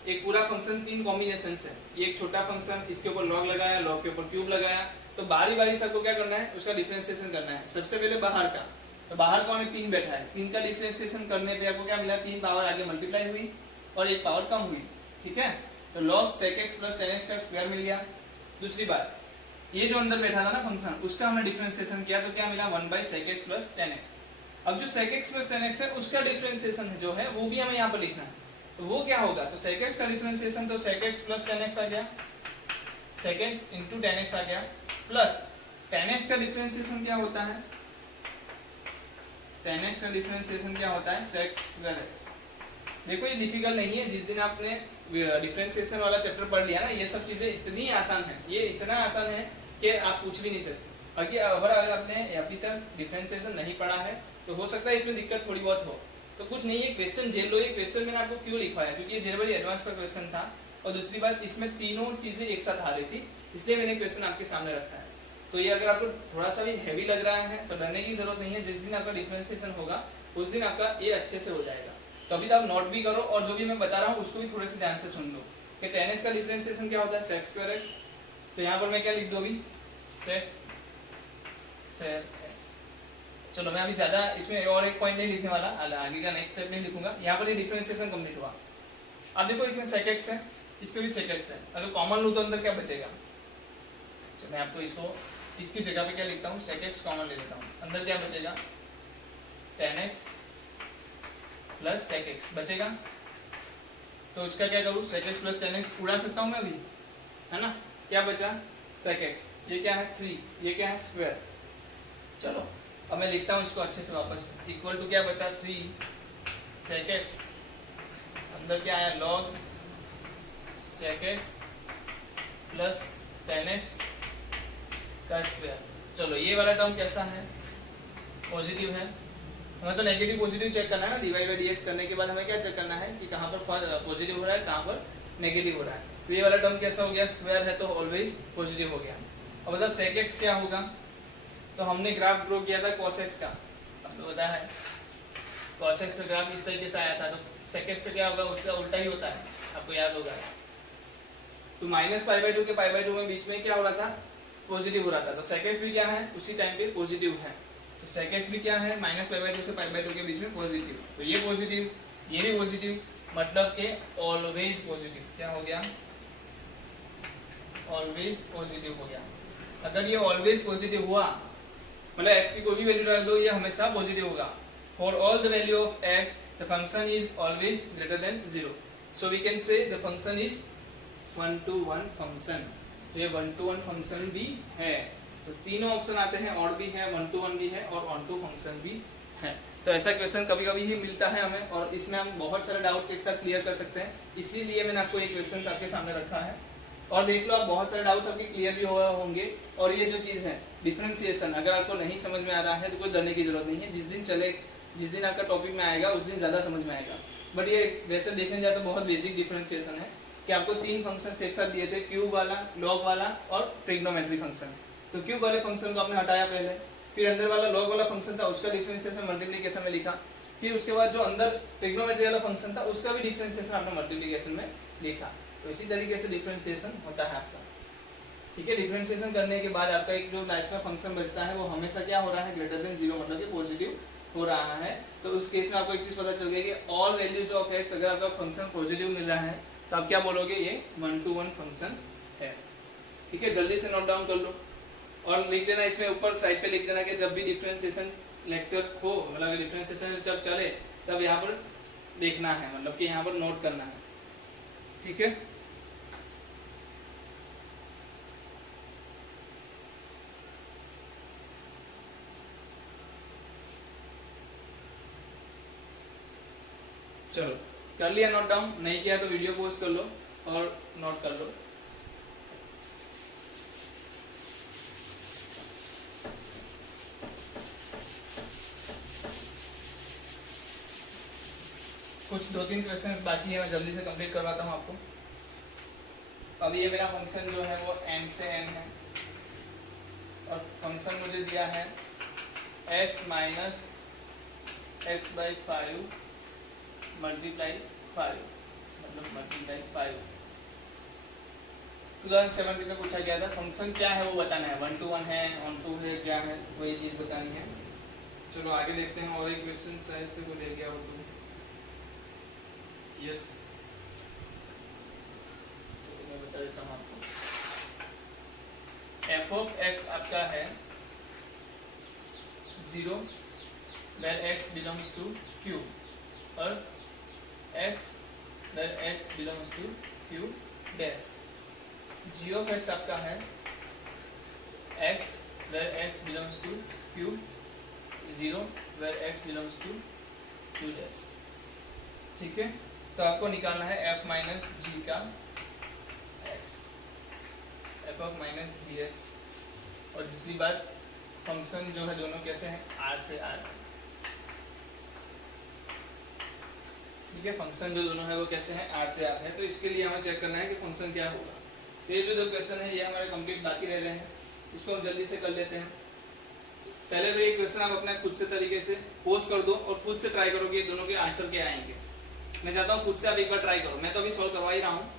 एक पूरा फंक्शन 3 कॉम्बिनेशन है। ये एक छोटा फंक्शन, इसके ऊपर log लगाया, log के ऊपर क्यूब लगाया, तो बारी बारी सबको क्या करना है, उसका डिफरेंशिएशन करना है। सबसे पहले बाहर का, तो बाहर कौन है, 3 बैठा है, 3 का डिफरेंशिएशन करने पे आपको क्या मिला, 3 पावर आगे मल्टीप्लाई हुई और 1 पावर कम हुई। ठीक है, तो log sec x plus tan x का स्क्वायर मिल गया। दूसरी बात, ये जो अंदर बैठा था ना फंक्शन, उसका हमने डिफरेंशिएशन किया तो क्या मिला, 1/sec x plus tan x। अब जो sec x plus tan x है उसका डिफरेंशिएशन जो है वो भी हमें यहाँ पर लिखना है। तो वो क्या होगा, तो sec x का डिफरेंशिएशन तो sec x plus tan x आ गया, sec x into tan x आ गया, प्लस tan x का डिफरेंशिएशन क्या होता है, tan x का डिफरेंशिएशन क्या होता है, sec स्क्वायर x। देखो ये डिफिकल्ट नहीं है, जिस दिन आपने डिफरेंशिएशन वाला चैप्टर पढ़ लिया ना, ये सब चीजें इतनी आसान है, ये इतना आसान है कि आप पूछ भी नहीं सकते। बाकी अगर आपने अभी तक डिफरेंशिएशन नहीं पढ़ा है तो हो सकता है इसमें दिक्कत थोड़ी बहुत हो, तो कुछ नहीं है, क्वेश्चन झेल लो। ये क्वेश्चन मैंने आपको क्यों लिखवाया, क्योंकि ये जनरली एडवांस का क्वेश्चन था, और दूसरी बात इसमें तीनों चीजें एक साथ आ रही थी, इसलिए मैंने क्वेश्चन आपके सामने रखा है। तो ये अगर आपको थोड़ा सा भी हैवी लग रहा है तो डरने की जरूरत नहीं है, जिस दिन आपका डिफरेंशिएशन होगा उस दिन आपका ये अच्छे से हो जाएगा। तो अभी तो आप नोट भी करो, और जो भी मैं बता रहा हूँ उसको भी थोड़े से ध्यान से सुन लो कि tan x का डिफरेंशिएशन क्या होता है, sec स्क्वायर x। तो यहाँ पर मैं क्या लिख दूँ अभी, sec x। चलो मैं अभी ज्यादा इसमें और एक पॉइंट नहीं लिखने वाला, आगे का नेक्स्ट स्टेप नहीं लिखूंगा। यहाँ पर ये डिफरेंशिएशन कंप्लीट हुआ। अब देखो इसमें sec x है, इसमें भी sec x है, अगर कॉमन लूँ तो अंदर क्या बचेगा। तो मैं आपको इसको इसकी जगह पे क्या लिखता हूँ, sec x कॉमन ले लेता हूँ, अंदर क्या बचेगा, tan x plus sec x बचेगा। तो इसका क्या करूँ, sec x plus tan x उड़ा सकता हूँ मैं अभी, है ना। क्या बचा, sec x, ये क्या है 3, ये क्या है स्क्वायर। चलो अब मैं लिखता हूँ इसको अच्छे से वापस, इक्वल टू क्या बचा 3 sec x, अंदर क्या आया log sec x plus tan x का स्क्वायर। चलो ये वाला टर्म कैसा है, पॉजिटिव है। हमें तो नेगेटिव पॉजिटिव चेक करना है ना, dy बाई dx करने के बाद हमें क्या चेक करना है कि कहाँ पर पॉजिटिव हो रहा है, कहाँ पर नेगेटिव हो रहा है। तो ये वाला टर्म कैसा हो गया, स्क्वायर है तो ऑलवेज पॉजिटिव हो गया। अब मतलब sec x क्या होगा, तो हमने ग्राफ ड्रॉ किया था cos x का, आपको पता है cos x का ग्राफ इस तरीके से आया था, तो sec x पे क्या होगा, उससे उल्टा ही होता है, आपको याद होगा। तो -π/2 के π/2 में बीच में क्या हो रहा था, पॉजिटिव हो रहा था, तो sec x भी क्या है उसी टाइम पे पॉजिटिव है। तो sec x भी क्या है -π/2 से π/2 के बीच में पॉजिटिव, तो ये पॉजिटिव ये भी पॉजिटिव, मतलब के ऑलवेज पॉजिटिव। क्या हो गया, ऑलवेज पॉजिटिव हो गया। अगर ये ऑलवेज पॉजिटिव हुआ मतलब x की कोई भी वैल्यू डाल दो ये हमेशा पॉजिटिव होगा। For all the value of x the function is always greater than 0, so we can say the function is 1-to-1 function. तो ये 1-to-1 फंक्शन भी है। तो तीनों ऑप्शन आते हैं, और भी है, 1-to-1 भी है और ऑन-टू फंक्शन भी है। तो ऐसा क्वेश्चन कभी कभी ही मिलता है हमें, और इसमें हम बहुत सारे डाउट्स एक साथ क्लियर कर सकते हैं, इसीलिए मैंने आपको ये क्वेश्चन आपके सामने रखा है। और देख लो आप बहुत सारे डाउट्स आपके क्लियर भी हुए होंगे। और ये जो चीज़ है डिफरेंशिएशन, अगर आपको नहीं समझ में आ रहा है तो कोई डरने की जरूरत नहीं है, जिस दिन आपका टॉपिक में आएगा उस दिन ज़्यादा समझ में आएगा। बट ये वैसे देखने जाए तो बहुत बेसिक डिफरेंशिएशन है कि आपको 3 फंक्शन एक साथ दिए थे, क्यूब वाला, लॉग वाला और ट्रिग्नोमेट्री फंक्शन। तो क्यूब वाले फंक्शन को आपने हटाया पहले, फिर अंदर वाला लॉग वाला फंक्शन था उसका डिफरेंशिएशन मल्टीप्लिकेशन में लिखा, फिर उसके बाद जो अंदर ट्रिग्नोमेट्री वाला फंक्शन था उसका भी डिफरेंशिएशन आपने मल्टीप्लिकेशन में लिखा। तो इसी तरीके से डिफरेंशिएशन होता है आपका, ठीक है। डिफरेंशिएशन करने के बाद आपका एक जो लास्ट में फंक्शन बचता है वो हमेशा क्या हो रहा है, ग्रेटर देन 0, मतलब कि पॉजिटिव हो रहा है। तो उस केस में आपको एक चीज़ पता चल गई कि ऑल वैल्यूज ऑफ x, अगर आपका फंक्शन पॉजिटिव मिल रहा है तो आप क्या बोलोगे, ये 1-to-1 फंक्शन है, ठीक है। जल्दी से नोट डाउन कर लो और लिख देना, इसमें ऊपर साइड पे लिख देना कि जब भी डिफरेंशिएशन लेक्चर हो, मतलब डिफरेंशिएशन जब चले तब यहाँ पर देखना है, मतलब कि यहाँ पर नोट करना है, ठीक है। चलो कर लिया नोट डाउन, नहीं किया तो वीडियो पॉज कर लो और नोट कर लो। कुछ 2-3 क्वेश्चंस बाकी है, मैं जल्दी से कंप्लीट करवाता हूँ आपको। अभी ये मेरा फंक्शन जो है वो n से n है और फंक्शन मुझे दिया है x माइनस x/5 मल्टीप्लाई 5, मतलब मल्टीप्लाई 5। 2017 में पूछा गया था फंक्शन क्या है वो बताना है, 1-to-1 है, ऑन-टू है, क्या है वो ये चीज़ बतानी है। चलो आगे देखते हैं, और एक क्वेश्चन शायद से कोई ले गया हो तो यस, मैं बता देता हूँ आपको। f ऑफ x आपका है 0 where x belongs to q और x where x belongs to q dash। g of x आपका है x where x belongs to q 0 where x belongs to q dash, ठीक है। तो आपको निकालना है f माइनस जी का x, f of minus G x. और दूसरी बात फंक्शन जो है दोनों कैसे हैं, r से r, ठीक है। फंक्शन जो दोनों है वो कैसे हैं, r से r है। तो इसके लिए हमें चेक करना है कि फंक्शन क्या होगा। तो ये जो 2 क्वेश्चन है ये हमारे कंप्लीट बाकी रह रहे हैं, इसको हम जल्दी से कर लेते हैं। पहले तो ये क्वेश्चन आप अपने खुद से तरीके से पोस्ट कर दो और खुद से ट्राई करो कि दोनों के आंसर क्या आएंगे। मैं चाहता हूँ खुद से आप एक बार ट्राई करो, मैं तो अभी सॉल्व करवा ही रहा हूँ।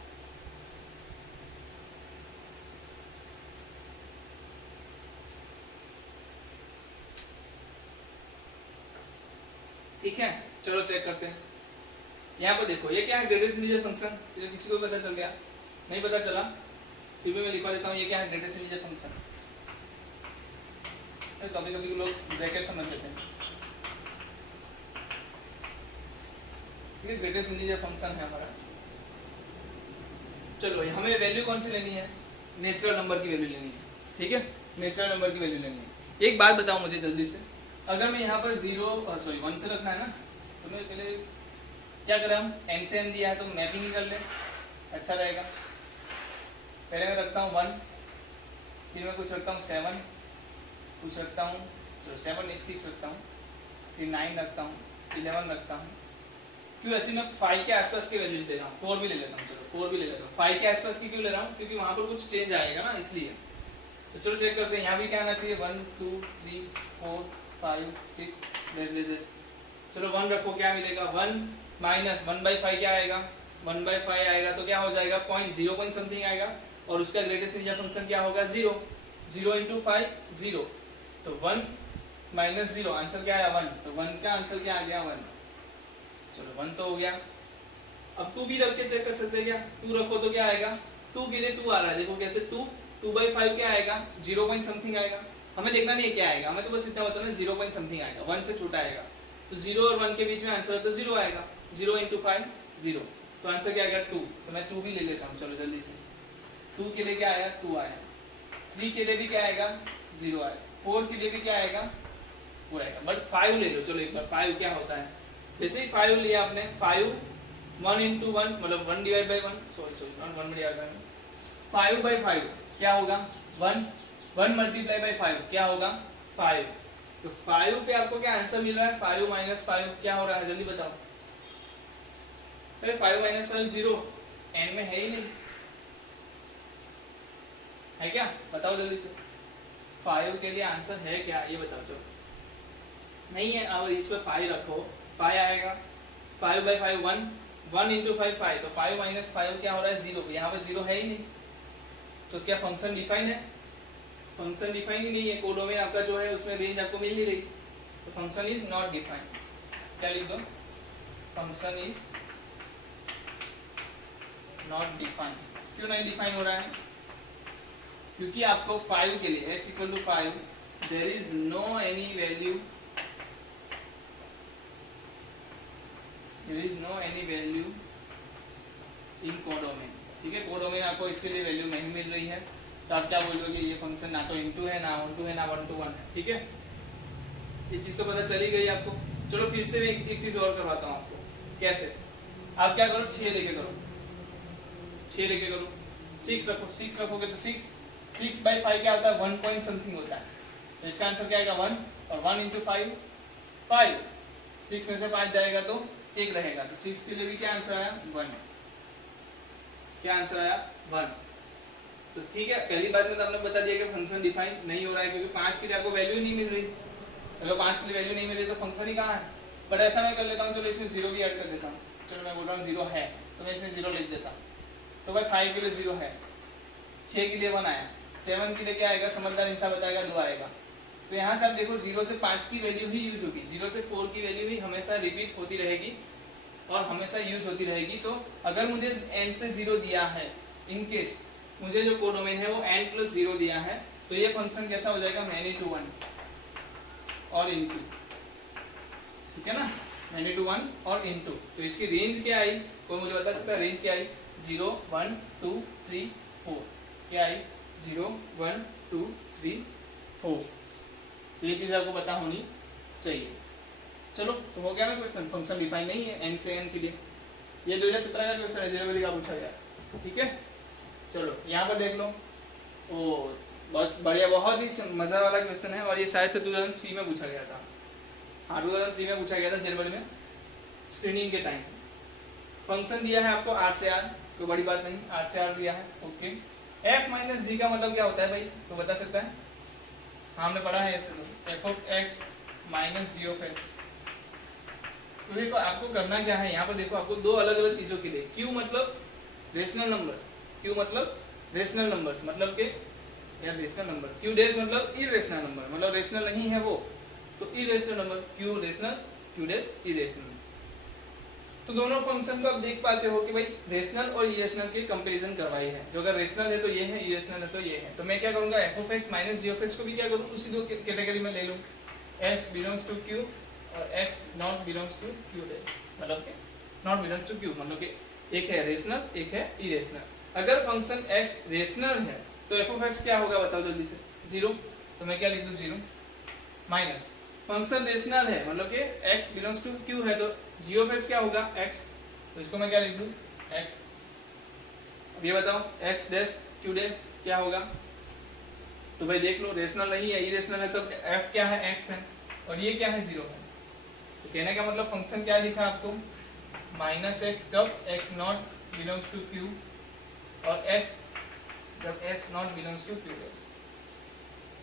ठीक है, चलो चेक करते हैं। यहाँ पर देखो ये क्या है, ग्रेटेस्ट इंटीजर फंक्शन। जो किसी को पता चल गया, नहीं पता चला फिर भी मैं लिखवा देता हूँ, ये क्या है, ग्रेटेस्ट इंटीजर फंक्शन। कभी कभी लोग ब्रैकेट समझ लेते हैं, ठीक है। ग्रेटेस्ट इंटीजर फंक्शन है हमारा। चलो हमें वैल्यू कौन सी लेनी है, नेचुरल नंबर की वैल्यू लेनी है, ठीक है, नेचुरल नंबर की वैल्यू लेनी है। एक बात बताओ मुझे जल्दी से, अगर मैं यहाँ पर 1 से रखना है ना, तो मैं पहले क्या करें, हम n से n दिया है तो मैपिंग कर ले, अच्छा रहेगा। पहले मैं रखता हूँ 1, फिर मैं कुछ रखता हूँ 7, कुछ रखता हूँ, चलो 7 नहीं 6 रखता हूँ, फिर 9 रखता हूँ, 11 रखता हूँ। क्यों ऐसे मैं 5 के आसपास की वैल्यूज ले रहा हूँ, 4 भी ले लेता हूँ, चलो 4 भी ले लेता हूँ। 5 के आसपास की क्यों ले रहा हूँ, क्योंकि वहाँ पर कुछ चेंज आएगा ना, इसलिए। तो चलो चेक करते हैं, यहाँ भी क्या आना चाहिए, 1 2 3 4 5 6 लेस। चलो 1 रखो, क्या मिलेगा, 1 माइनस 1/5 क्या आएगा, 1/5 आएगा, तो क्या हो जाएगा, 0 समथिंग आएगा, और उसका ग्रेटेस्ट इंटीजर फंक्शन क्या होगा, 0 into 5 0, तो 1 माइनस 0 आंसर क्या आया 1, तो 1 का आंसर क्या आ गया 1। चलो 1 तो हो गया। अब 2 भी रख के चेक कर सकते हैं क्या, 2 रखो तो क्या आएगा, 2 के लिए 2 आ रहा है, देखो कैसे, 2/5 क्या आएगा, 0 समथिंग आएगा। हमें देखना नहीं है क्या आएगा, हमें तो बस इतना बताना 0 समथिंग आएगा, 1 से छोटा आएगा, तो 0 और 1 के बीच में आंसर तो 0 आएगा, 0 into 5 0, तो आंसर क्या आएगा 2। तो मैं 2 भी ले लेता हूँ, चलो जल्दी से, 2 के लिए क्या आया 2 आया, 3 के लिए भी क्या आएगा 0 आएगा, 4 के लिए भी क्या आएगा 4 आएगा, बट 5 ले लो। चलो एक बार 5 क्या होता है, जैसे ही 5 लिया आपने, 5 1 into 1 मतलब 1 divided by 1, sorry not 1 divided by 1, 5/5 क्या होगा 1 multiply by 5 क्या होगा 5, तो 5 पे आपको क्या आंसर मिल रहा है, 5 minus 5 क्या हो रहा है, जल्दी बताओ। अरे 5 minus 5 0, n में है ही नहीं, है क्या, बताओ जल्दी से, 5 के लिए आंसर है क्या, ये बताओ। चलो नहीं है, अब इस पर 5 रखो, 5 आएगा, 5/5 1 into 5 5, तो 5 minus 5 क्या हो रहा है 0, यहाँ पर 0 है ही नहीं, तो क्या फंक्शन डिफाइन है, फंक्शन डिफाइन ही नहीं है, कोडोमेन आपका जो है उसमें रेंज आपको मिल नहीं रही, तो फंक्शन इज नॉट डिफाइन। क्या लिख दो, फंक्शन इज नॉट डिफाइन। क्यों नहीं डिफाइन हो रहा है, क्योंकि आपको 5 के लिए x = 5 there is no any value, there is no any value in codomain, ठीक है, कोडोमेन आपको इसके लिए वैल्यू नहीं मिल रही है, तो आप क्या बोल दोगे, ये फंक्शन ना तो इनटू है, ना ऑन टू है, ना 1 to 1 है, ठीक है, ये चीज तो पता चली गई आपको। चलो फिर से एक चीज और करवाता हूँ आपको, कैसे, आप क्या करो 6 लेके करो, 6 लेके करो, 6 रखो, 6 रखोगे तो 6/5 क्या होता है 1 point समथिंग होता है, तो इसका आंसर क्या आएगा 1, और 1 into 5 5, 6 में से 5 जाएगा तो 1 रहेगा, तो 6 के लिए भी क्या आंसर आया 1, क्या आंसर आया 1। तो ठीक है, पहली बात में तो आपने बता दिया कि फंक्शन डिफाइन नहीं हो रहा है, क्योंकि 5 के लिए आपको वैल्यू नहीं मिल रही, अगर 5 के लिए वैल्यू नहीं मिल रही तो फंक्शन ही कहाँ है। बट ऐसा मैं कर लेता हूँ, चलो इसमें 0 भी ऐड कर देता हूँ, चलो मैं बोल रहा हूँ 0 है, तो मैं इसमें 0 लिख देता हूँ, तो भाई 5 के लिए 0 है, 6 के लिए 1 आया, 7 के लिए क्या आएगा, समझदार इंसान बताएगा 2 आएगा, तो यहाँ से आप देखो 0 से 5 की वैल्यू ही यूज होगी, 0 से 4 की वैल्यू ही हमेशा रिपीट होती रहेगी और हमेशा यूज होती रहेगी। तो अगर मुझे n से 0 दिया है, इन केस मुझे जो कोडोमेन है वो n+0 दिया है, तो ये फंक्शन कैसा हो जाएगा many to 1 और into, ठीक है ना, many to 1 और into, तो इसकी रेंज क्या आई, कोई मुझे बता सकता है रेंज क्या आई, 0 1 2 3 4, क्या आई 0 1 2 3 4, तो ये चीज आपको पता होनी चाहिए। चलो तो हो गया ना क्वेश्चन, फंक्शन डिफाइन नहीं है n से n के लिए, ये 2017 का क्वेश्चन है, 0 वैल्यू का पूछा गया, ठीक है। चलो यहाँ पर देख लो, ओ बहुत बढ़िया, बहुत ही मजा वाला क्वेश्चन है, और ये शायद से 2003 में पूछा गया था, हाँ 2003 में पूछा गया था जनवरी में स्क्रीनिंग के टाइम। फंक्शन दिया है आपको r से r, कोई बड़ी बात नहीं, r से r दिया है, ओके। f - g का मतलब क्या होता है भाई, तो बता सकता है, हाँ हमने पढ़ा है ऐसे, f(x - g)। तो देखो आपको करना क्या है, यहाँ पर देखो आपको दो अलग अलग चीजों के लिए, q मतलब रेशनल नंबर्स, q मतलब रेशनल नंबर्स, मतलब के यार रेशनल नंबर, q डैश मतलब इरेशनल नंबर, मतलब रेशनल नहीं है वो, तो irrational number, q rational q dash irrational. तो दोनों फंक्शन को आप देख पाते हो कि भाई रेशनल और इरेशनल की कंपैरिजन करवाई है, जो अगर रेशनल है तो ये है, इरेशनल है तो ये है, तो मैं क्या करूंगा f(x - g)(x) को भी क्या करूं, उसी दो कैटेगरी में ले लूं, x belongs to q और x not belongs to q dash, मतलब कि not belongs to q, मतलब कि एक है रेशनल एक है इरेशनल। अगर फंक्शन x रेशनल है तो एफ ऑफ एक्स क्या होगा बताओ जल्दी से, 0। तो मैं क्या लिख दूं, 0 माइनस फंक्शन रेशनल है, मतलब कि x बिलोंग्स टू q है, तो g ऑफ x क्या होगा, x। तो इसको मैं क्या लिख दूं, x। अब ये बताओ x डैश q डैश क्या होगा। तो भाई देख लो, रेशनल नहीं है, इरेशनल है, तो f क्या है, x है, और ये क्या है, 0 है। तो कहने का मतलब फंक्शन क्या लिखा आपको, माइनस एक्स कब x not belongs to q, और x जब x not belongs to q dash.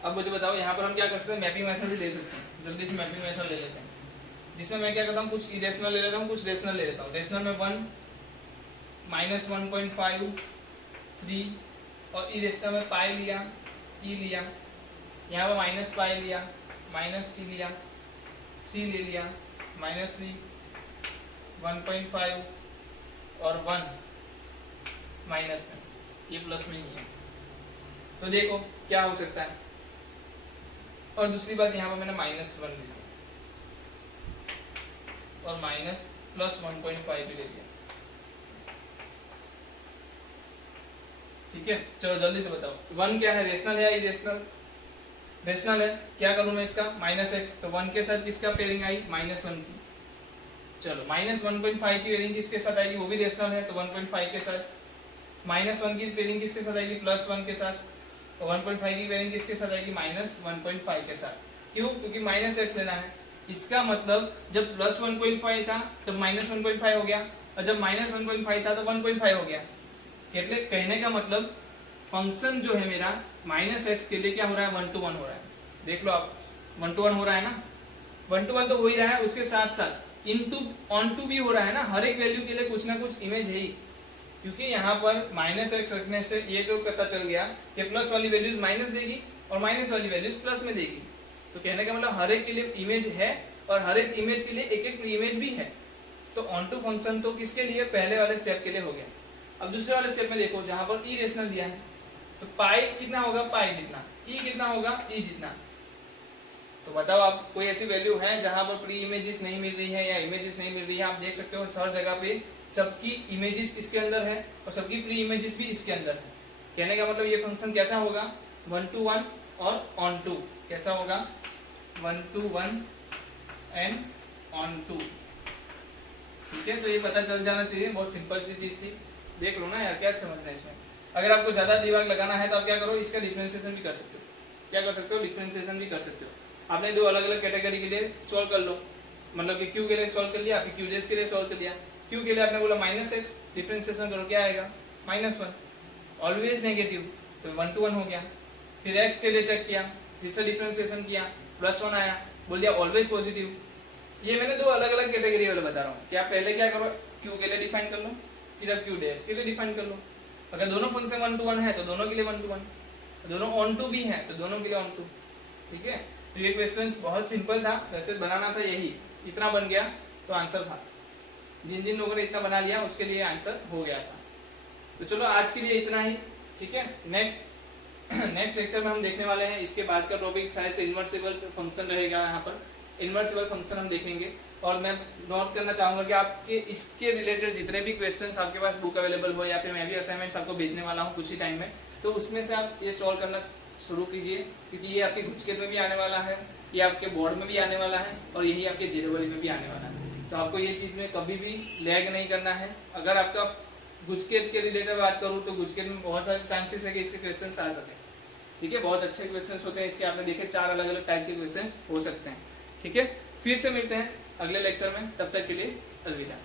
अब मुझे बताओ यहाँ पर हम क्या कर सकते हैं, मैपिंग मेथड भी ले सकते हैं। जल्दी से मैपिंग मेथड ले लेते हैं, जिसमें मैं क्या करता हूँ, कुछ इरेशनल ले लेता हूँ, कुछ रेशनल ले लेता हूँ। रेशनल में 1 माइनस 1.5 3, और इरेशनल में पाई लिया, ई लिया, यहाँ पर माइनस पाई लिया, माइनस ई लिया, 3 ले लिया, माइनस 3 1.5 और 1 माइनस में, ये प्लस में ही है। तो देखो क्या हो सकता है। और दूसरी बात यहाँ पर मैंने माइनस 1 ले लिया और माइनस प्लस 1.5 भी ले लिया। ठीक है, चलो जल्दी से बताओ, 1 क्या है, रेशनल है या इरेशनल, रेशनल है। क्या करूं मैं इसका, माइनस एक्स, तो 1 के साथ किसका पेयरिंग आई, माइनस 1 की। चलो माइनस 1.5 की पेयरिंग किसके साथ आएगी, वो भी रेशनल है, तो 1.5 के साथ। माइनस 1 की पेयरिंग किसके साथ आएगी, प्लस 1 के साथ, तो 1.5 की पेयरिंग किसके साथ आएगी, माइनस 1.5 के साथ। क्यों, क्योंकि माइनस एक्स लेना है। इसका मतलब जब प्लस 1.5 था तब माइनस 1.5 हो गया, और जब माइनस 1.5 था तो 1.5 हो गया। कहने का मतलब फंक्शन जो है मेरा माइनस एक्स के लिए क्या हो रहा है, 1 to 1 हो रहा है। देख लो आप, 1 to 1 हो रहा है ना, 1 to 1 तो हो ही रहा है, उसके साथ साथ इनटू ऑन टू भी हो रहा है ना। हर एक वैल्यू के लिए कुछ ना कुछ इमेज है ही, क्योंकि यहाँ पर माइनस एक्स रखने से ये तो पता चल गया कि प्लस वाली वैल्यूज माइनस देगी और माइनस वाली वैल्यूज प्लस में देगी। तो कहने का मतलब हर एक के लिए इमेज है, और हर एक इमेज के लिए एक एक इमेज भी है। तो ऑन टू फंक्शन तो किसके लिए, पहले वाले स्टेप के लिए हो गया। अब दूसरे वाले स्टेप में देखो, जहां पर ई रेशनल दिया है, तो पाई कितना होगा, पाई जितना, ई कितना होगा, ई जितना। तो बताओ आप, कोई ऐसी वैल्यू है जहां पर प्री इमेजेस नहीं मिल रही है या इमेजेस नहीं मिल रही है। आप देख सकते हो हर जगह पे सबकी इमेजेस इसके अंदर है और सबकी प्री इमेजेस भी इसके अंदर है। कहने का मतलब ये फंक्शन कैसा होगा, 1 to 1 और ऑन टू। कैसा होगा, 1 to 1 एंड ऑन टू। ठीक है, तो ये पता चल जाना चाहिए, बहुत सिंपल सी चीज थी। देख लो ना यार, क्या समझना है इसमें। अगर आपको ज्यादा दिमाग लगाना है तो आप क्या करो, इसका डिफरेंशिएशन भी कर सकते हो। क्या कर सकते हो, डिफरेंशिएशन भी कर सकते हो। आपने दो अलग अलग कैटेगरी के लिए सॉल्व कर लो, मतलब कि क्यू के लिए सॉल्व कर लिया, फिर क्यू डैश के लिए सॉल्व कर लिया। क्यू के लिए आपने बोला माइनस एक्स, डिफरेंशिएशन करो क्या आएगा, माइनस 1, ऑलवेज नेगेटिव, तो 1 to 1 हो गया। फिर एक्स के लिए चेक किया, फिर से डिफरेंशिएशन किया, प्लस 1 आया, बोल दिया ऑलवेज पॉजिटिव। ये मैंने दो अलग अलग कैटेगरी वाले बता रहा हूँ। क्या पहले क्या करो, क्यू के लिए डिफाइन कर लो, फिर अब क्यू डैश के लिए डिफाइन कर लो। अगर दोनों फंक्शन 1 to 1 है तो दोनों के लिए 1 to 1, दोनों ऑन टू भी है तो दोनों के लिए ऑन टू। ठीक है, तो ये क्वेश्चन बहुत सिंपल था, वैसे बनाना था यही, इतना बन गया तो आंसर था। जिन जिन लोगों ने इतना बना लिया उसके लिए आंसर हो गया था। तो चलो आज के लिए इतना ही। ठीक है, नेक्स्ट लेक्चर में हम देखने वाले हैं, इसके बाद का टॉपिक शायद से इन्वर्सिबल फंक्शन रहेगा। यहाँ पर इन्वर्सिबल फंक्शन हम देखेंगे, और मैं नोट करना चाहूँगा कि आपके इसके रिलेटेड जितने भी क्वेश्चंस आपके पास बुक अवेलेबल हो, या फिर मैं भी असाइनमेंट्स आपको भेजने वाला हूँ कुछ ही टाइम में, तो उसमें से आप ये सॉल्व करना शुरू कीजिए, क्योंकि ये आपके गुजकेट में भी आने वाला है, ये आपके बोर्ड में भी आने वाला है, और यही आपके जेईई में भी आने वाला है। तो आपको ये चीज़ में कभी भी लैग नहीं करना है। अगर आपका गुजकेट के रिलेटेड बात करूँ तो गुजकेट में बहुत सारे चांसेस है कि इसके क्वेश्चन आ सके। ठीक है, बहुत अच्छे क्वेश्चन होते हैं इसके, आपने देखे 4 अलग अलग टाइप के क्वेश्चन हो सकते हैं। ठीक है, फिर से मिलते हैं अगले लेक्चर में, तब तक के लिए अलविदा।